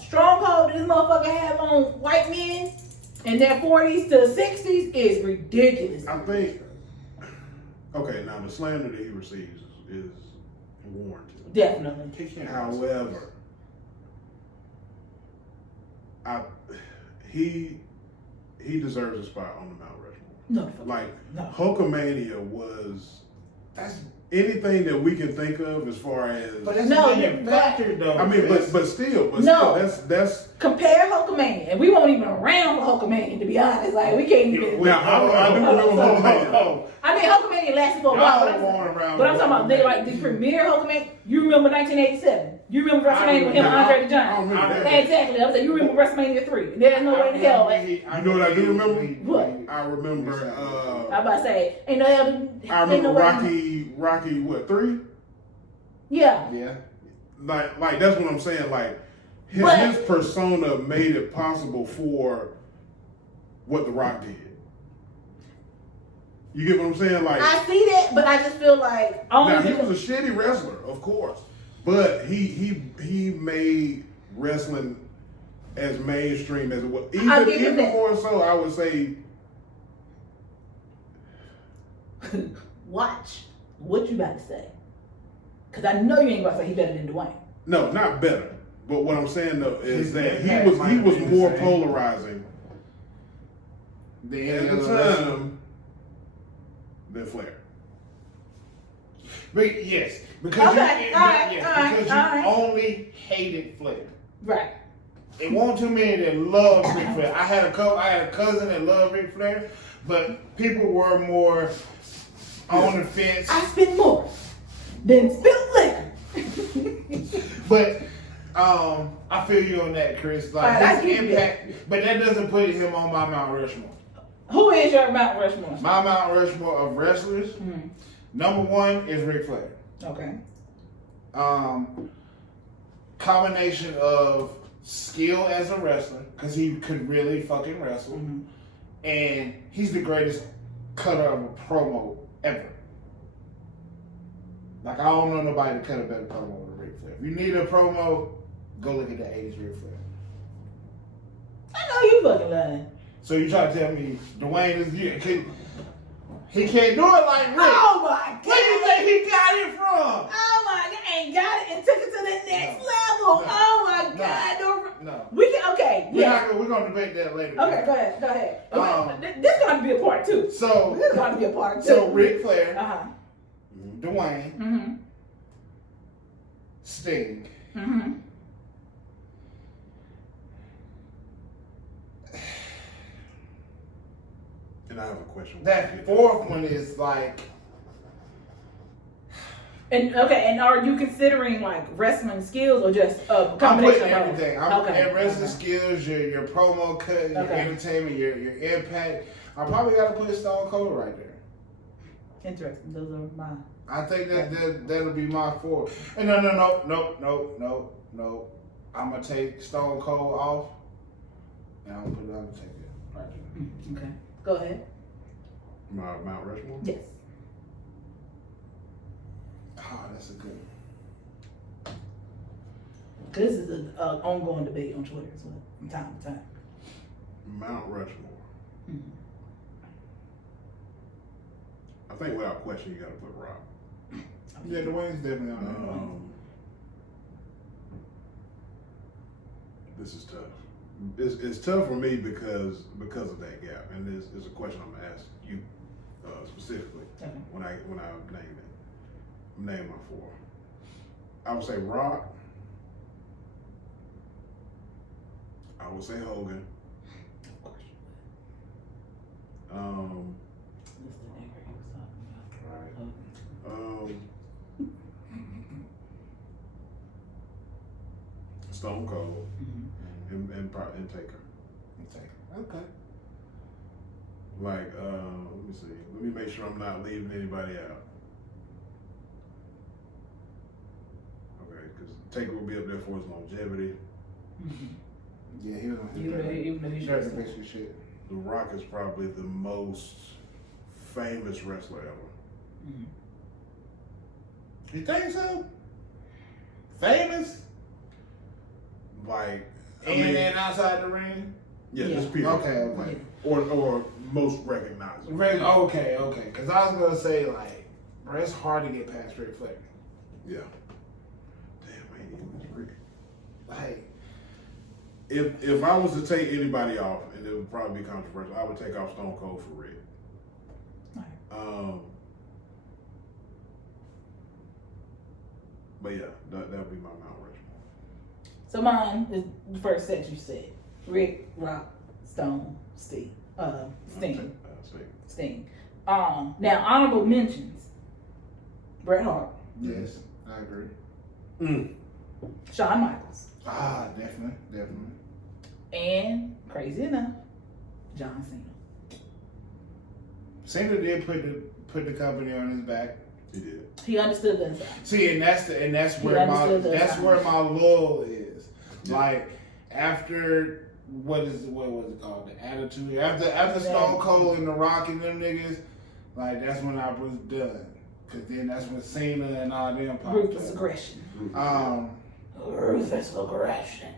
stronghold this motherfucker have on white men in their 40s to 60s is ridiculous. I think, okay, now the slander that he receives is warranted. Definitely. However, he deserves a spot on the Mount Rushmore. No. Like, No. Hulkamania was that's anything that we can think of as far as. but that's No, the thing factor though. I mean, but still, that's. Compare Hulkamania, and we weren't even around for Hulkamania, to be honest. Like, we can't even. Now, I do remember Hulkamania. I mean, Hulkamania lasted for a while, but I'm talking about they like the premiere Hulkamania. You remember 1987? You remember WrestleMania with him and Andre the I Giant? don't remember that. Exactly. I was like, you remember WrestleMania 3? There's no way in hell. You know what I do remember? What? I remember. I'm about to say, ain't no hell. I remember Rocky, what, 3? Yeah. Yeah. Like that's what I'm saying. Like his persona made it possible for what The Rock did. You get what I'm saying? Like I see that, but I just feel like now he was a shitty wrestler, of course, but he made wrestling as mainstream as it was. Even more so, I would say. Watch what you about to say, because I know you ain't about to say he better than Dwayne. No, not better. But what I'm saying though is that he was the more same. polarizing The at the time than Flair. But yes, because Okay, you, alright, yes, alright, because alright. you only hated Flair. Right. It wasn't too many that loved Ric Flair. I had a cousin that loved Ric Flair, but people were more on the fence. I spend more than spilled liquor. But I feel you on that, Chris. Like Alright, his impact, but that doesn't put him on my Mount Rushmore. Who is your Mount Rushmore? My Mount Rushmore of wrestlers, number one is Ric Flair. Okay. Combination of skill as a wrestler, because he could really fucking wrestle, and he's the greatest cutter of a promo ever. Like, I don't know nobody to cut a better promo than Ric Flair. If you need a promo, go look at the 80s Ric Flair. I know you fucking lying. So you try to tell me Dwayne is he can't do it like Rick? Oh my God! Where do you think he got it from? Oh my God! And got it and took it to the next level. No. Oh my God! No. We can okay. Yeah. We're gonna debate that later. Okay, go ahead. Okay, this is going to be a part two. So This is going to be a part two. So Ric Flair, Mm-hmm. Dwayne, Sting. Mm-hmm. And I have a question. That fourth one is like, And are you considering like wrestling skills or just a I'm combination putting of both? everything. I'm putting wrestling skills, your promo cut, your entertainment, your impact. I probably got to put Stone Cold right there. Interesting. Those are mine. I think that'll be my four. And no. I'm gonna take Stone Cold off, and I'm gonna take it right there. Okay. Go ahead. My Mount Rushmore? Yes. Oh, that's a good one. This is an ongoing debate on Twitter as well, from time to time. Mount Rushmore. I think without question you got to put Rock. Yeah, Dwayne's definitely on This is tough. It's tough for me because of that gap, and it's a question I'm gonna ask you specifically when I name it. Name my four. I would say Rock. I would say Hogan. Of course. This is the nigger he was talking about. Right. Stone Cold and Taker. Okay. Like, let me see. Let me make sure I'm not leaving anybody out. Okay, because Taker will be up there for his longevity. Yeah, he was on his Even though he's That's basic shit. The Rock is probably the most famous wrestler ever. You think so? Famous? Like, And outside the ring? Yeah, Yeah. just period. Okay. Like, or most recognizable. Okay. Because I was gonna say like, bro, it's hard to get past Ric Flair. Yeah. Damn, man, it was Rick. Like, If I was to take anybody off, and it would probably be controversial, I would take off Stone Cold for Rick. But yeah, that would be my Mount Rushmore. So mine is the first set you said. Rick, Rock, Stone, Sting. Sting. Now honorable mentions. Bret Hart. yes, I agree. Shawn Michaels. Ah, definitely. And crazy enough, John Cena. Cena did put the company on his back. He did. He understood the inside. See, and that's where my lull is. Yeah. Like after what was it called? The Attitude. After Stone Cold and The Rock and them niggas, like that's when I was done. Cause then that's when Cena and all them popped Ruthless up. aggression. Ruthless aggression.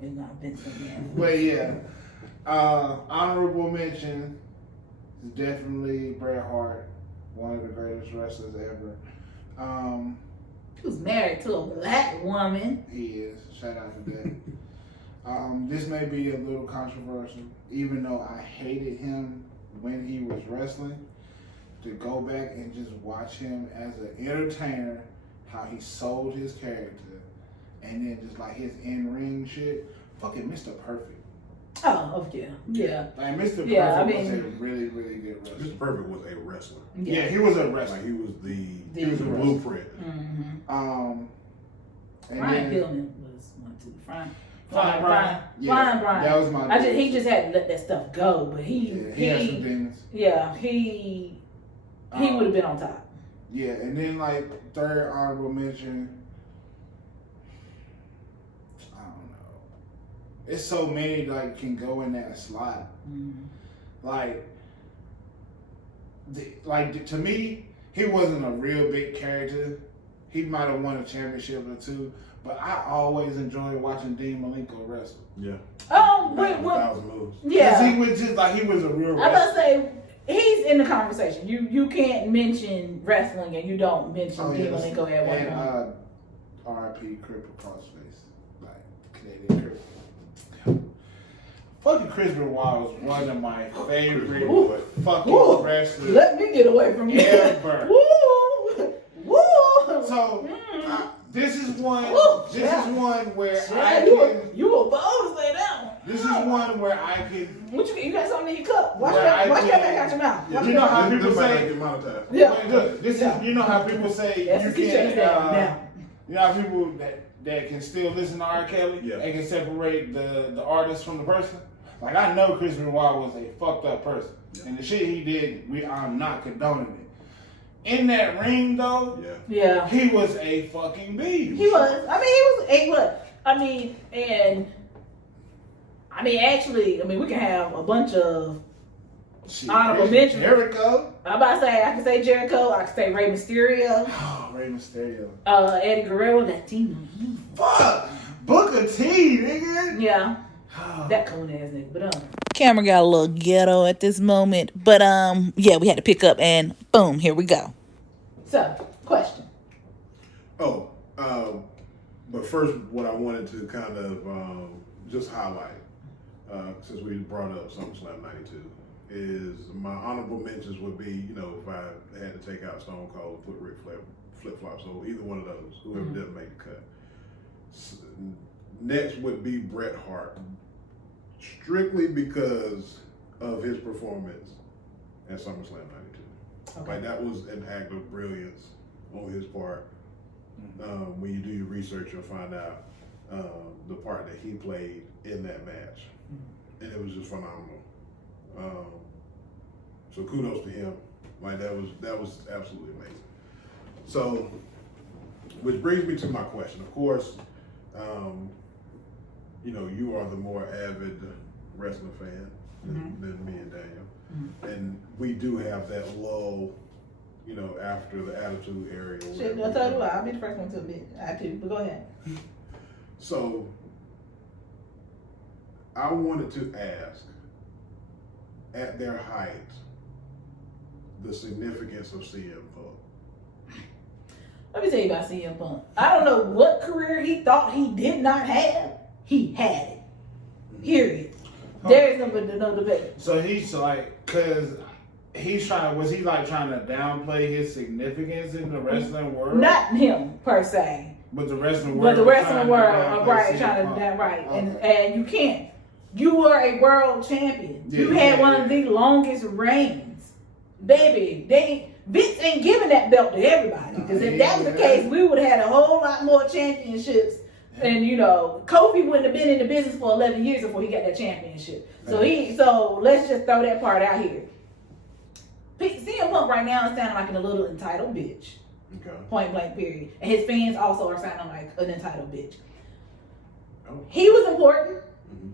It's not Vince McMahon. But yeah, honorable mention is definitely Bret Hart, one of the greatest wrestlers ever. He was married to a black woman. He is. Shout out to that. This may be a little controversial, even though I hated him when he was wrestling. to go back and just watch him as an entertainer, how he sold his character, and then just like his in-ring shit, fucking Mr. Perfect. Oh, yeah. Like Mr. Perfect was a really, really good wrestler. Mr. Perfect was a wrestler. Yeah, he was a wrestler. Like he was the wrestler. blueprint. Mm-hmm. And Brian then, Pillman was one too. Flying Brian. Brian. That was my. He just had to let that stuff go, but he had some demons. Yeah, he would have been on top. Yeah, and then like third honorable mention. I don't know. It's so many like can go in that slot. Mm-hmm. Like to me, he wasn't a real big character. He might have won a championship or two, but I always enjoyed watching Dean Malenko wrestle. Yeah. Oh, Like 1,000 moves. yeah. He was just like he was a real I wrestler. must say he's in the conversation. You can't mention wrestling and you don't mention Dean Malenko at one point. R.I.P. Cripple Crossface, like Canadian Cripple. Fucking Chris Benoit was one of my favorite fucking wrestlers. Let me get away from you. Ever. Woo! Woo! So this is one. This is one where you were bold to say that one. This is one where I can. What you got something in your cup? Watch that back out your mouth. You know how people say. Yeah. Look, this is. You know how people say you can't. You know how people that can still listen to R. Kelly and can separate the artist from the person. Like I know Chris Benoit was a fucked up person, and the shit he did, I'm not condoning it. In that ring though, he was a fucking beast. He was. We can have a bunch of honorable mentions. Jericho. I'm about to say I can say Jericho. I can say Rey Mysterio. Oh, Rey Mysterio. Eddie Guerrero. Latino. Fuck. Booker T, nigga. Yeah. That cold ass nigga, but Camera got a little ghetto at this moment, but we had to pick up and boom, here we go. So, question. But first, what I wanted to kind of just highlight, since we brought up SummerSlam '92, is my honorable mentions would be, if I had to take out Stone Cold and put Ric Flair flip-flops, so either one of those, whoever didn't make the cut. Next would be Bret Hart, strictly because of his performance at SummerSlam '92. Okay. Like that was an act of brilliance on his part. When you do your research, you'll find out the part that he played in that match, and it was just phenomenal. So kudos to him. Like that was absolutely amazing. So, which brings me to my question. Of course, you are the more avid wrestling fan than me and Daniel, and we do have that lull, after the Attitude Era. Shit, I'll tell you what, I'll be the first one to admit I too, but go ahead. So, I wanted to ask, at their height, the significance of CM Punk. Let me tell you about CM Punk. I don't know what career he thought he did not have. He had it. Period. There is no debate. So he's like, cause he's trying to downplay his significance in the wrestling world? Not him per se. But the wrestling world. Right, and you can't. You were a world champion. You had one of the longest reigns. Baby, Vince ain't giving that belt to everybody. Because if that was the case, we would have had a whole lot more championships. And Kofi wouldn't have been in the business for 11 years before he got that championship. So let's just throw that part out here. CM Punk right now is sounding like a little entitled bitch. Okay. Point blank period. And his fans also are sounding like an entitled bitch. Oh. He was important. Mm-hmm.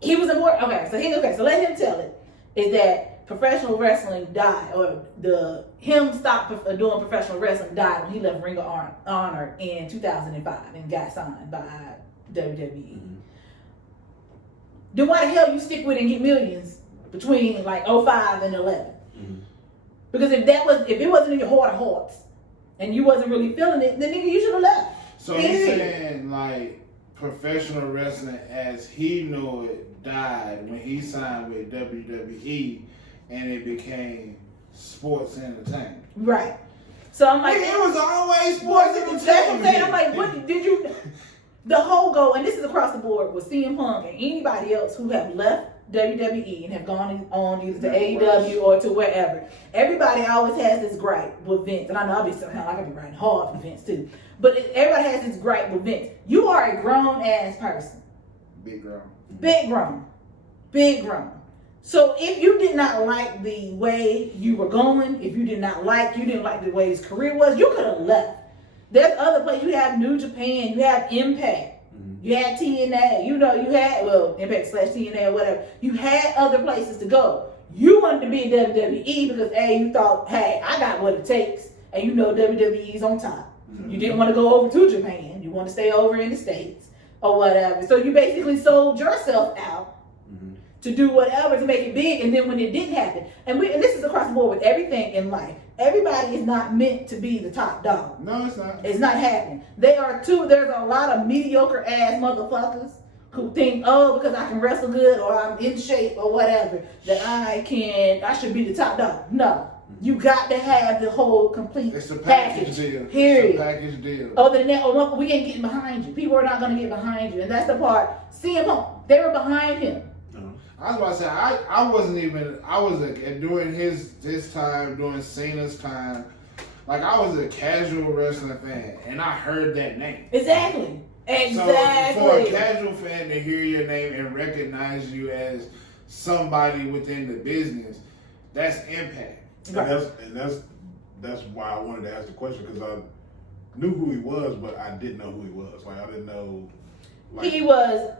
He was important. Okay, so let him tell it. Is that professional wrestling died, or him stop doing professional wrestling died when he left Ring of Honor in 2005 and got signed by WWE. Mm-hmm. Then why the hell you stick with it and get millions between like 05 and 11? Mm-hmm. Because if it wasn't in your heart of hearts and you wasn't really feeling it, then nigga, you should have left. So he's saying like professional wrestling as he knew it died when he signed with WWE, and it became sports entertainment. Right. So I'm like, It was always sports that's what I'm entertainment. saying. I'm like, what did you? The whole goal, and this is across the board with CM Punk and anybody else who have left WWE and have gone on either to AEW or to wherever. Everybody always has this gripe with Vince, and I know I'll be sounding like I be writing hard for Vince too. But everybody has this gripe with Vince. You are a grown ass person, Big grown. big grown, big grown. So if you did not like the way you were going, if you didn't like the way his career was, you could have left. There's other places. You have New Japan, you have Impact. You had TNA, you had, Impact / TNA or whatever. You had other places to go. You wanted to be in WWE because, you thought, hey, I got what it takes. And WWE's on top. Mm-hmm. You didn't want to go over to Japan. You want to stay over in the States or whatever. So you basically sold yourself out to do whatever to make it big. And then when it didn't happen, and this is across the board with everything in life, everybody is not meant to be the top dog. No, it's not. It's not happening. There's a lot of mediocre ass motherfuckers who think, because I can wrestle good or I'm in shape or whatever, that I should be the top dog. No. You got to have the whole complete it's a package deal. Period. It's a package deal. Other than that, we ain't getting behind you. People are not going to get behind you. And that's the part. CM Punk, they were behind him. I was about to say, I was during his time, during Cena's time, like I was a casual wrestling fan, and I heard that name. Exactly. So for a casual fan to hear your name and recognize you as somebody within the business, that's impact. And that's why I wanted to ask the question, because I knew who he was, but I didn't know who he was. Like I didn't know. Like, he was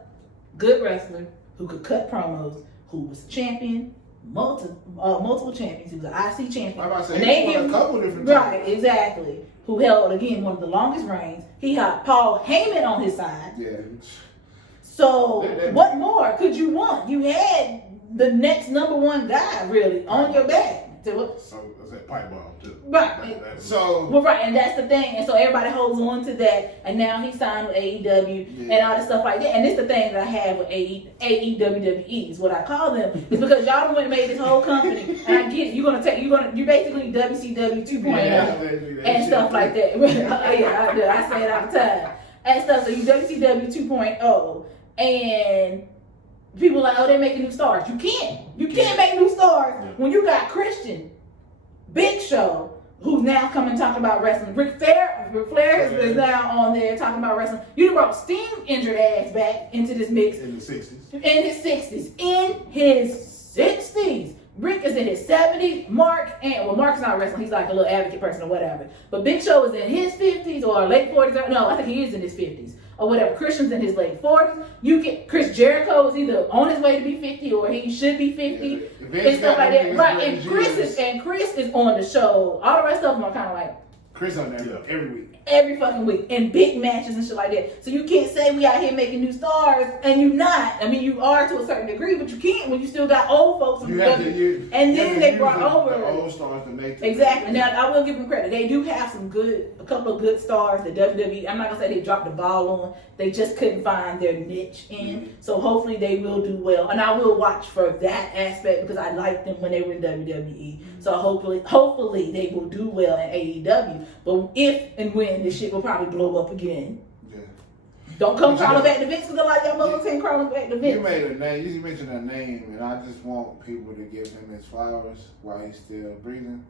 good wrestler who could cut promos, who was champion, multiple champions. He was an IC champion. I'm about to say, he won a couple different times. Right, exactly. Who held, again, one of the longest reigns. He had Paul Heyman on his side. Yeah. So, what more could you want? You had the next number one guy, really, on your back. So it's that pipe bomb too. Right. And that's the thing. And so everybody holds on to that. And now he signed with AEW and all this stuff like that. And this the thing that I have with AEWWE is what I call them. Is because y'all went and made this whole company. And I get it. You basically WCW 2.0 and stuff like that. I say it all the time. And stuff. So you WCW 2.0 and people are like, they're making new stars. You can't make new stars when you got Christian, Big Show, who's now coming talking about wrestling. Ric Flair is now on there talking about wrestling. You brought Sting injured ass back into this mix. In the 60s. In his 60s. Rick is in his 70s. Mark's not wrestling. He's like a little advocate person or whatever. But Big Show is in his 50s or late 40s. No, I think he is in his 50s. Or whatever. Christian's in his late 40s. Chris Jericho is either on his way to be 50 or he should be 50 and stuff like that. Right, and Chris is on the show. All the rest of them are kind of like Chris on there every week. Every fucking week. In big matches and shit like that. So you can't say we out here making new stars and you not. I mean, you are to a certain degree, but you can't when you still got old folks. And then they brought over the old stars to make them. Exactly. Now, I will give them credit. They do have a couple of good stars that WWE, I'm not going to say they dropped the ball on. They just couldn't find their niche in. Mm-hmm. So hopefully they will do well. And I will watch for that aspect because I liked them when they were in WWE. So hopefully they will do well in AEW. But if and when this shit will probably blow up again. Yeah. Don't come crawling back to Vince because a lot of y'all motherfuckers ain't crawling back to Vince. You made a name. You mentioned a name, and I just want people to give him his flowers while he's still breathing.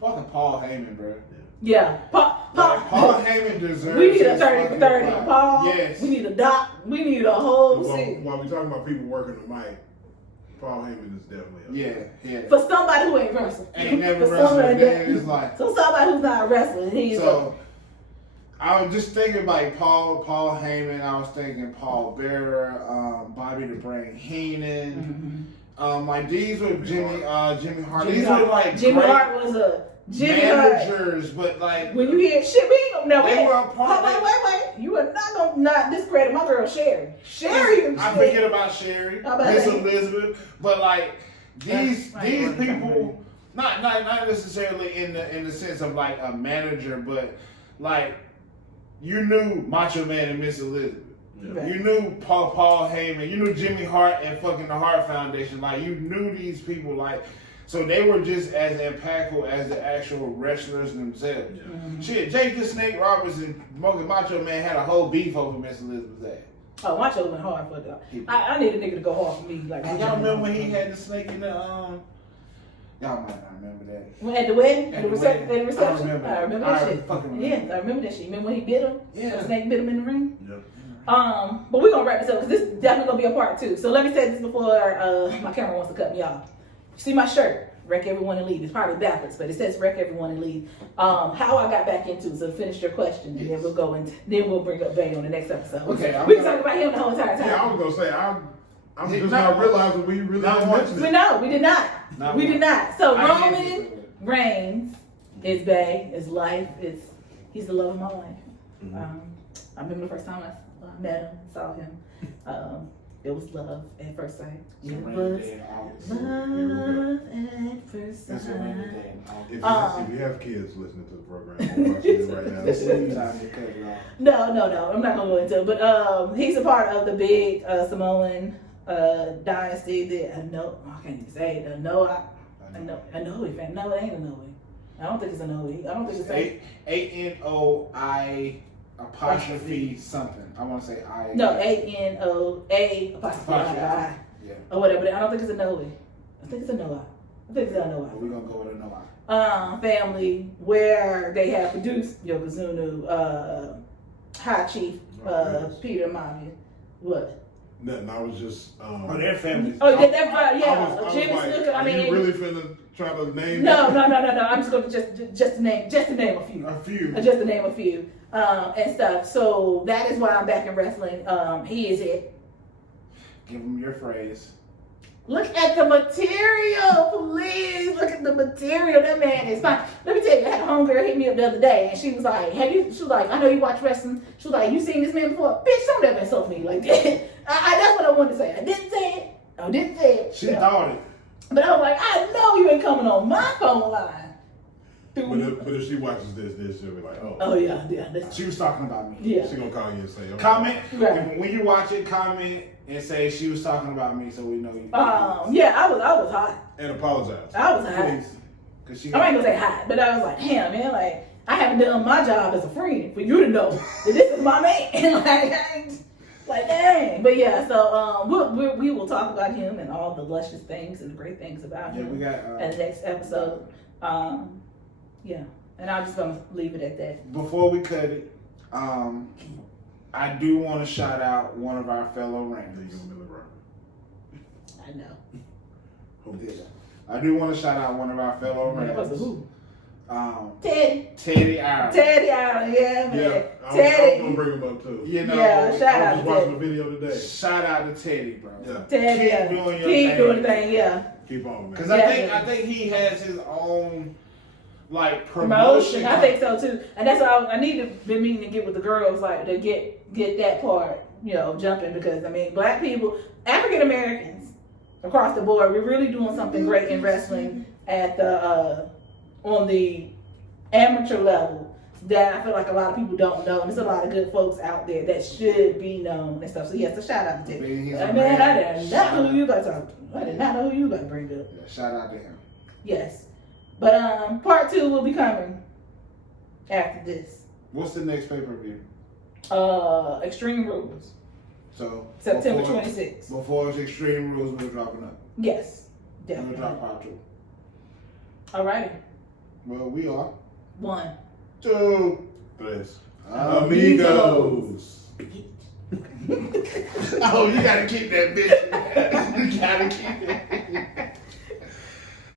Fucking Paul Heyman, bro. Yeah. Paul Heyman deserves. We need a 30 for 30 on Paul. Yes. We need a doc. We need a whole thing. While we talking about people working the mic, Paul Heyman is definitely yeah. For somebody who ain't wrestling. Ain't never wrestled a day in his life. So somebody who's not wrestling. I was just thinking like Paul Heyman. I was thinking Paul Bearer, Bobby the Brain Heenan. Mm-hmm. Like these were Jimmy Hart. These were like Jimmy Hart was a managers, but like when you hear shit, we ain't gonna know. They were a part. Wait. You are not gonna not discredit my girl Sherry. I forget about Sherry, Miss Elizabeth, but like these people, not necessarily in the sense of like a manager, but like you knew Macho Man and Miss Elizabeth. Yeah. You knew Paul Heyman. You knew Jimmy Hart and fucking the Hart Foundation. Like you knew these people. Like So they were just as impactful as the actual wrestlers themselves. Yeah. Mm-hmm. Shit, Jake the Snake Roberts and Macho Man had a whole beef over Miss Elizabeth's ass. Oh, Macho went hard for that. I need a nigga to go hard for me. Like, Y'all remember when he had the snake in the Y'all might not remember that. At the wedding? At At the the wedding. reception? I I remember I that shit. fucking remember. Yeah, I remember that shit. Remember when he bit him? Yeah. The snake bit him in the ring? Yep. But we're gonna wrap this up because this is definitely gonna be a part 2. So let me say this before my camera wants to cut me off. You see my shirt? Wreck Everyone and Leave. It's probably backwards, but it says Wreck Everyone and Leave. How I got back into, so finish your question, and then we'll go into, then we'll bring up Bay on the next episode. Okay, we can talk about him the whole entire time. Yeah, I was gonna say I'm just Not- not realizing we really not didn't once. mention We it. know, we did not. Not we one. did not. So I Roman did. Reigns is Bay, is life, he's the love of my life. Mhm. I remember the first time I met him, saw him. It was love at first sight. It's a It rainy was day in August. love at first It's a rainy sight. day in August. If you have kids listening to the program, we're watching it right now. This is time to cut it off. No, I'm not gonna go into it. But he's a part of the big Samoan dynasty that I can't even say it. Anoa'i family. No, it ain't Anoa'i. I don't think it's Anoa'i. I don't think it's ANOI apostrophe something. I want to say I. no ANOA apostrophe I Yeah. or whatever. I don't think it's Anoa'i. I think it's Anoa'i. But we're gonna go with Anoa'i. Family where they have produced Yokozuna, High Chief, Peter Mafia. What? Nothing. I was just. Oh, their families. Oh, that's right. I Yeah, was Jimmy like, Snuka. I are mean, you really finna try to name? no. I'm just gonna just to name a few. A few. Just to name a few and stuff. So that is why I'm back in wrestling. He is it. Give them your phrase. Look at the material, please. Look at the material. That man is fine. Let me tell you, I had a homegirl hit me up the other day, and she was like, she was like, I know you watch wrestling. She was like, you seen this man before? Bitch, don't ever insult me like that. That's what I wanted to say. I didn't say it. She thought it. But I was like, I know you ain't coming on my phone line. But if she watches this, she'll be like, Oh yeah. She was talking about me. Yeah. She gonna call you and say, okay. Comment. Right. When you watch it, comment and say she was talking about me, so we know you. Yeah, I was hot. And apologize. I was hot. Please. Cause she. I ain't gonna say hot, but I was like, damn, man, like I haven't done my job as a friend for you to know that this is my man. like dang. But yeah, so we will talk about him and all the luscious things and the great things about Yeah, him we got. in the next episode. Yeah, and I'm just gonna leave it at that. Before we cut it, I do want to shout out one of our fellow Rangers. I know. Yeah. I do want to shout out one of our fellow Rangers. Who? Teddy Iron. Teddy Allen, yeah, man. Yeah, I was Teddy. gonna bring him up too. You know, Yeah, shout I out was to watching the Teddy. video today. shout out to Teddy, bro. Yeah. Teddy, Keep yeah. doing your Keep thing. doing the thing, yeah. Keep on, man. Because Yeah, I think he has his own like Promotion, promotion. I think so too, and that's why I need to been meaning to get with the girls, like to get that part, jumping, because I mean, Black people, African Americans across the board, we're really doing something great in wrestling at the on the amateur level that I feel like a lot of people don't know, and there's a lot of good folks out there that should be known and stuff. So yes, a shout out to Teddy. I did not know who you guys are. I did not know who you guys bring up. Yeah, shout out to him. Yes. But part 2 will be coming after this. What's the next pay-per-view? Extreme Rules. So September before- 26th. Before it's Extreme Rules, we're dropping up. Yes. We're Definitely. drop part 2. Alrighty. Well, we are 1. 2 Tres. Amigos. Oh, you gotta keep that bitch. You gotta keep it.